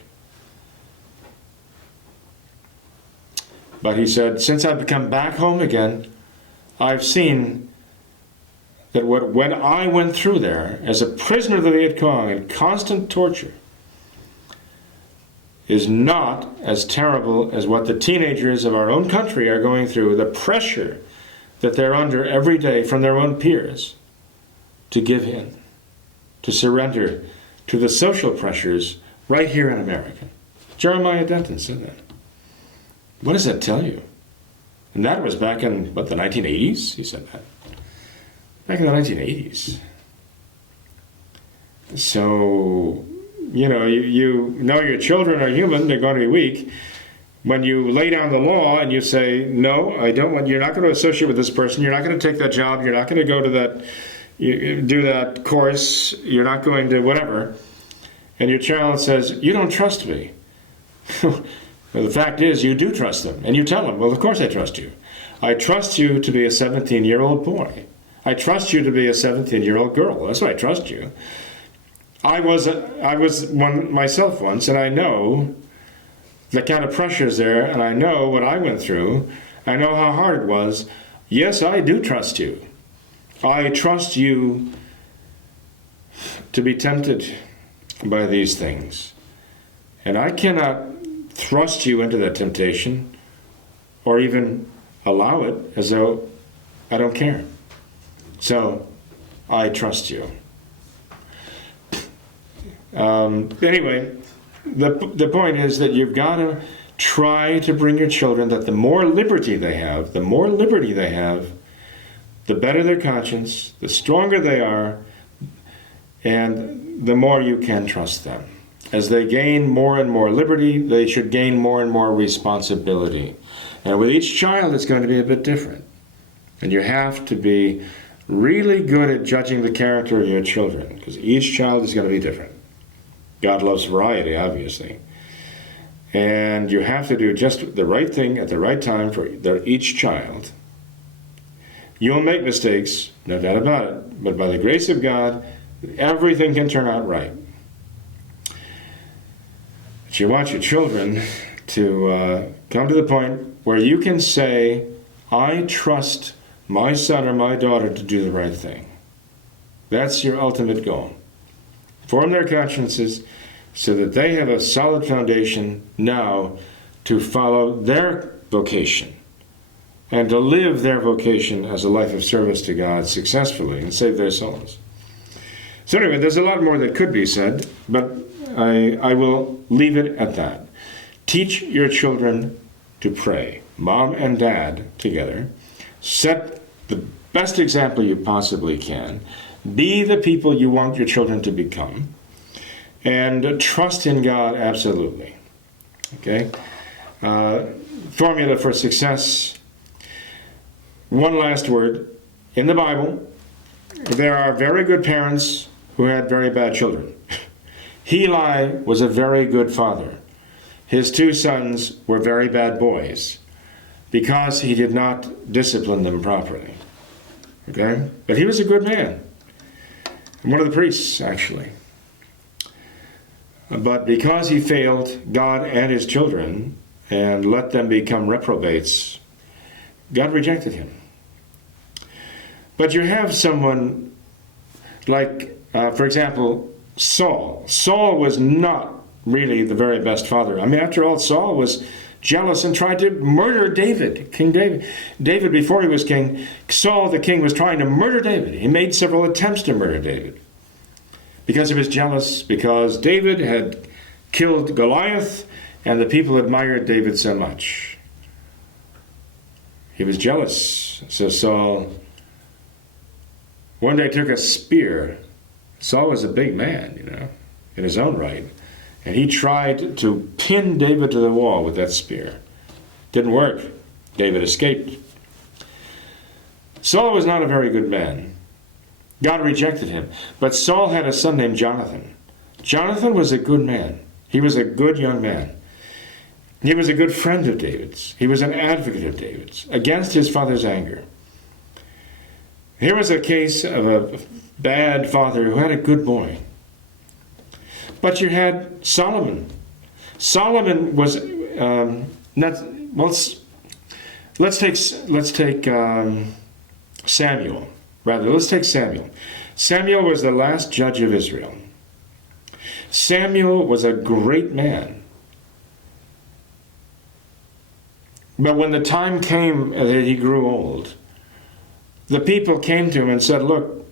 But he said, since I've come back home again, I've seen that when I went through there as a prisoner of the Viet Cong in constant torture is not as terrible as what the teenagers of our own country are going through, the pressure that they're under every day from their own peers to give in, to surrender to the social pressures right here in America. Jeremiah Denton said that. What does that tell you? And that was back in, the 1980s? He said that. Back in the 1980s. So, you know your children are human, they're going to be weak. When you lay down the law and you say, no, I don't want, you're not going to associate with this person, you're not going to take that job, you're not going to go to that, do that course, you're not going to whatever, and your child says, you don't trust me. Well, the fact is, you do trust them, and you tell them, well, of course I trust you. I trust you to be a 17-year-old boy. I trust you to be a 17-year-old girl. That's why I trust you. I was one myself once, and I know the kind of pressures there, and I know what I went through. I know how hard it was. Yes, I do trust you. I trust you to be tempted by these things. And I cannot thrust you into that temptation or even allow it as though I don't care. So, I trust you. Anyway, the point is that you've got to try to bring your children that the more liberty they have, the better their conscience, the stronger they are, and the more you can trust them. As they gain more and more liberty, they should gain more and more responsibility. And with each child, it's going to be a bit different. And you have to be really good at judging the character of your children, because each child is going to be different. God loves variety, obviously. And you have to do just the right thing at the right time for each child. You'll make mistakes, no doubt about it, but by the grace of God, everything can turn out right. But you want your children to come to the point where you can say, I trust my son or my daughter to do the right thing. That's your ultimate goal. Form their consciences so that they have a solid foundation now to follow their vocation and to live their vocation as a life of service to God successfully and save their souls. So anyway, there's a lot more that could be said, but I will leave it at that. Teach your children to pray, mom and dad together. Set the best example you possibly can. Be the people you want your children to become. And trust in God absolutely. Okay? Formula for success. One last word. In the Bible, there are very good parents who had very bad children. Heli was a very good father. His two sons were very bad boys because he did not discipline them properly. Okay? But he was a good man. One of the priests, actually. But because he failed God and his children and let them become reprobates, God rejected him. But you have someone like, for example, Saul. Saul was not really the very best father. I mean, after all, Saul was jealous and tried to murder David, King David. David, before he was king, Saul the king was trying to murder David. He made several attempts to murder David because he was jealous, because David had killed Goliath and the people admired David so much. He was jealous. So Saul one day took a spear. Saul was a big man, in his own right. And he tried to pin David to the wall with that spear. Didn't work. David escaped. Saul was not a very good man. God rejected him. But Saul had a son named Jonathan. Jonathan was a good man. He was a good young man. He was a good friend of David's. He was an advocate of David's against his father's anger. Here was a case of a bad father who had a good boy. But you had Solomon. Solomon was let's take Samuel. Rather, let's take Samuel. Samuel was the last judge of Israel. Samuel was a great man. But when the time came that he grew old, the people came to him and said, look,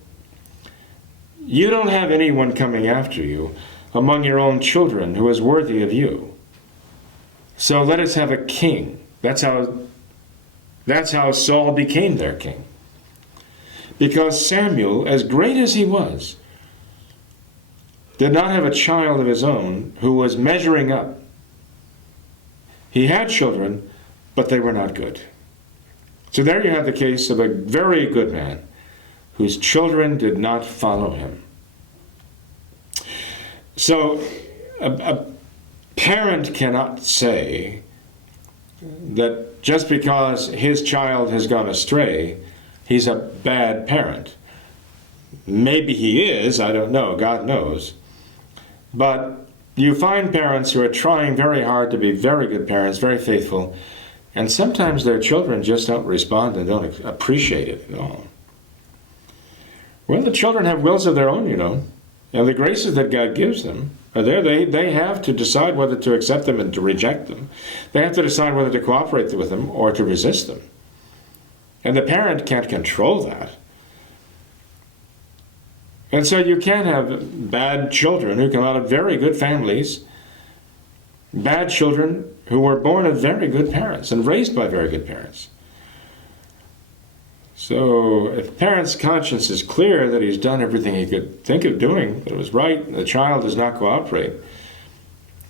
you don't have anyone coming after you among your own children who is worthy of you. So let us have a king. That's how Saul became their king. Because Samuel, as great as he was, did not have a child of his own who was measuring up. He had children, but they were not good. So there you have the case of a very good man whose children did not follow him. So a parent cannot say that just because his child has gone astray, he's a bad parent. Maybe he is, I don't know, God knows. But you find parents who are trying very hard to be very good parents, very faithful, and sometimes their children just don't respond and don't appreciate it at all. Well, the children have wills of their own, you know, and the graces that God gives them are there. They have to decide whether to accept them and to reject them. They have to decide whether to cooperate with them or to resist them. And the parent can't control that. And so you can have bad children who come out of very good families, bad children who were born of very good parents and raised by very good parents. So if a parent's conscience is clear that he's done everything he could think of doing, that it was right, and the child does not cooperate,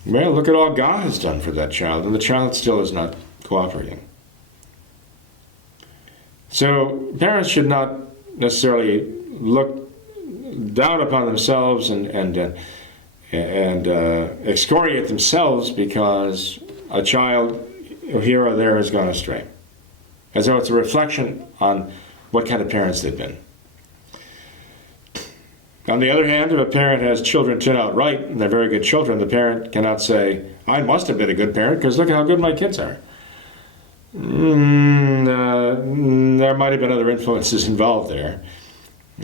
well, look at all God has done for that child, and the child still is not cooperating. So parents should not necessarily look down upon themselves and excoriate themselves because a child here or there has gone astray, as though it's a reflection on what kind of parents they've been. On the other hand, if a parent has children turn out right and they're very good children, the parent cannot say, I must have been a good parent because look how good my kids are. There might have been other influences involved there.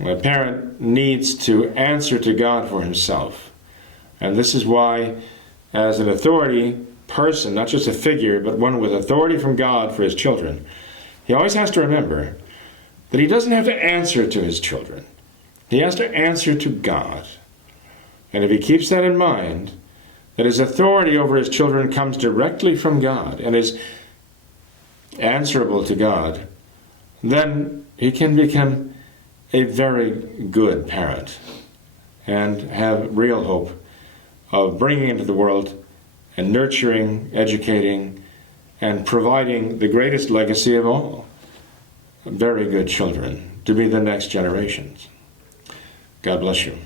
A parent needs to answer to God for himself. And this is why, as an authority person, not just a figure, but one with authority from God for his children, he always has to remember that he doesn't have to answer to his children. He has to answer to God. And if he keeps that in mind, that his authority over his children comes directly from God and is answerable to God, then he can become a very good parent and have real hope of bringing into the world and nurturing, educating, and providing the greatest legacy of all, very good children, to be the next generations. God bless you.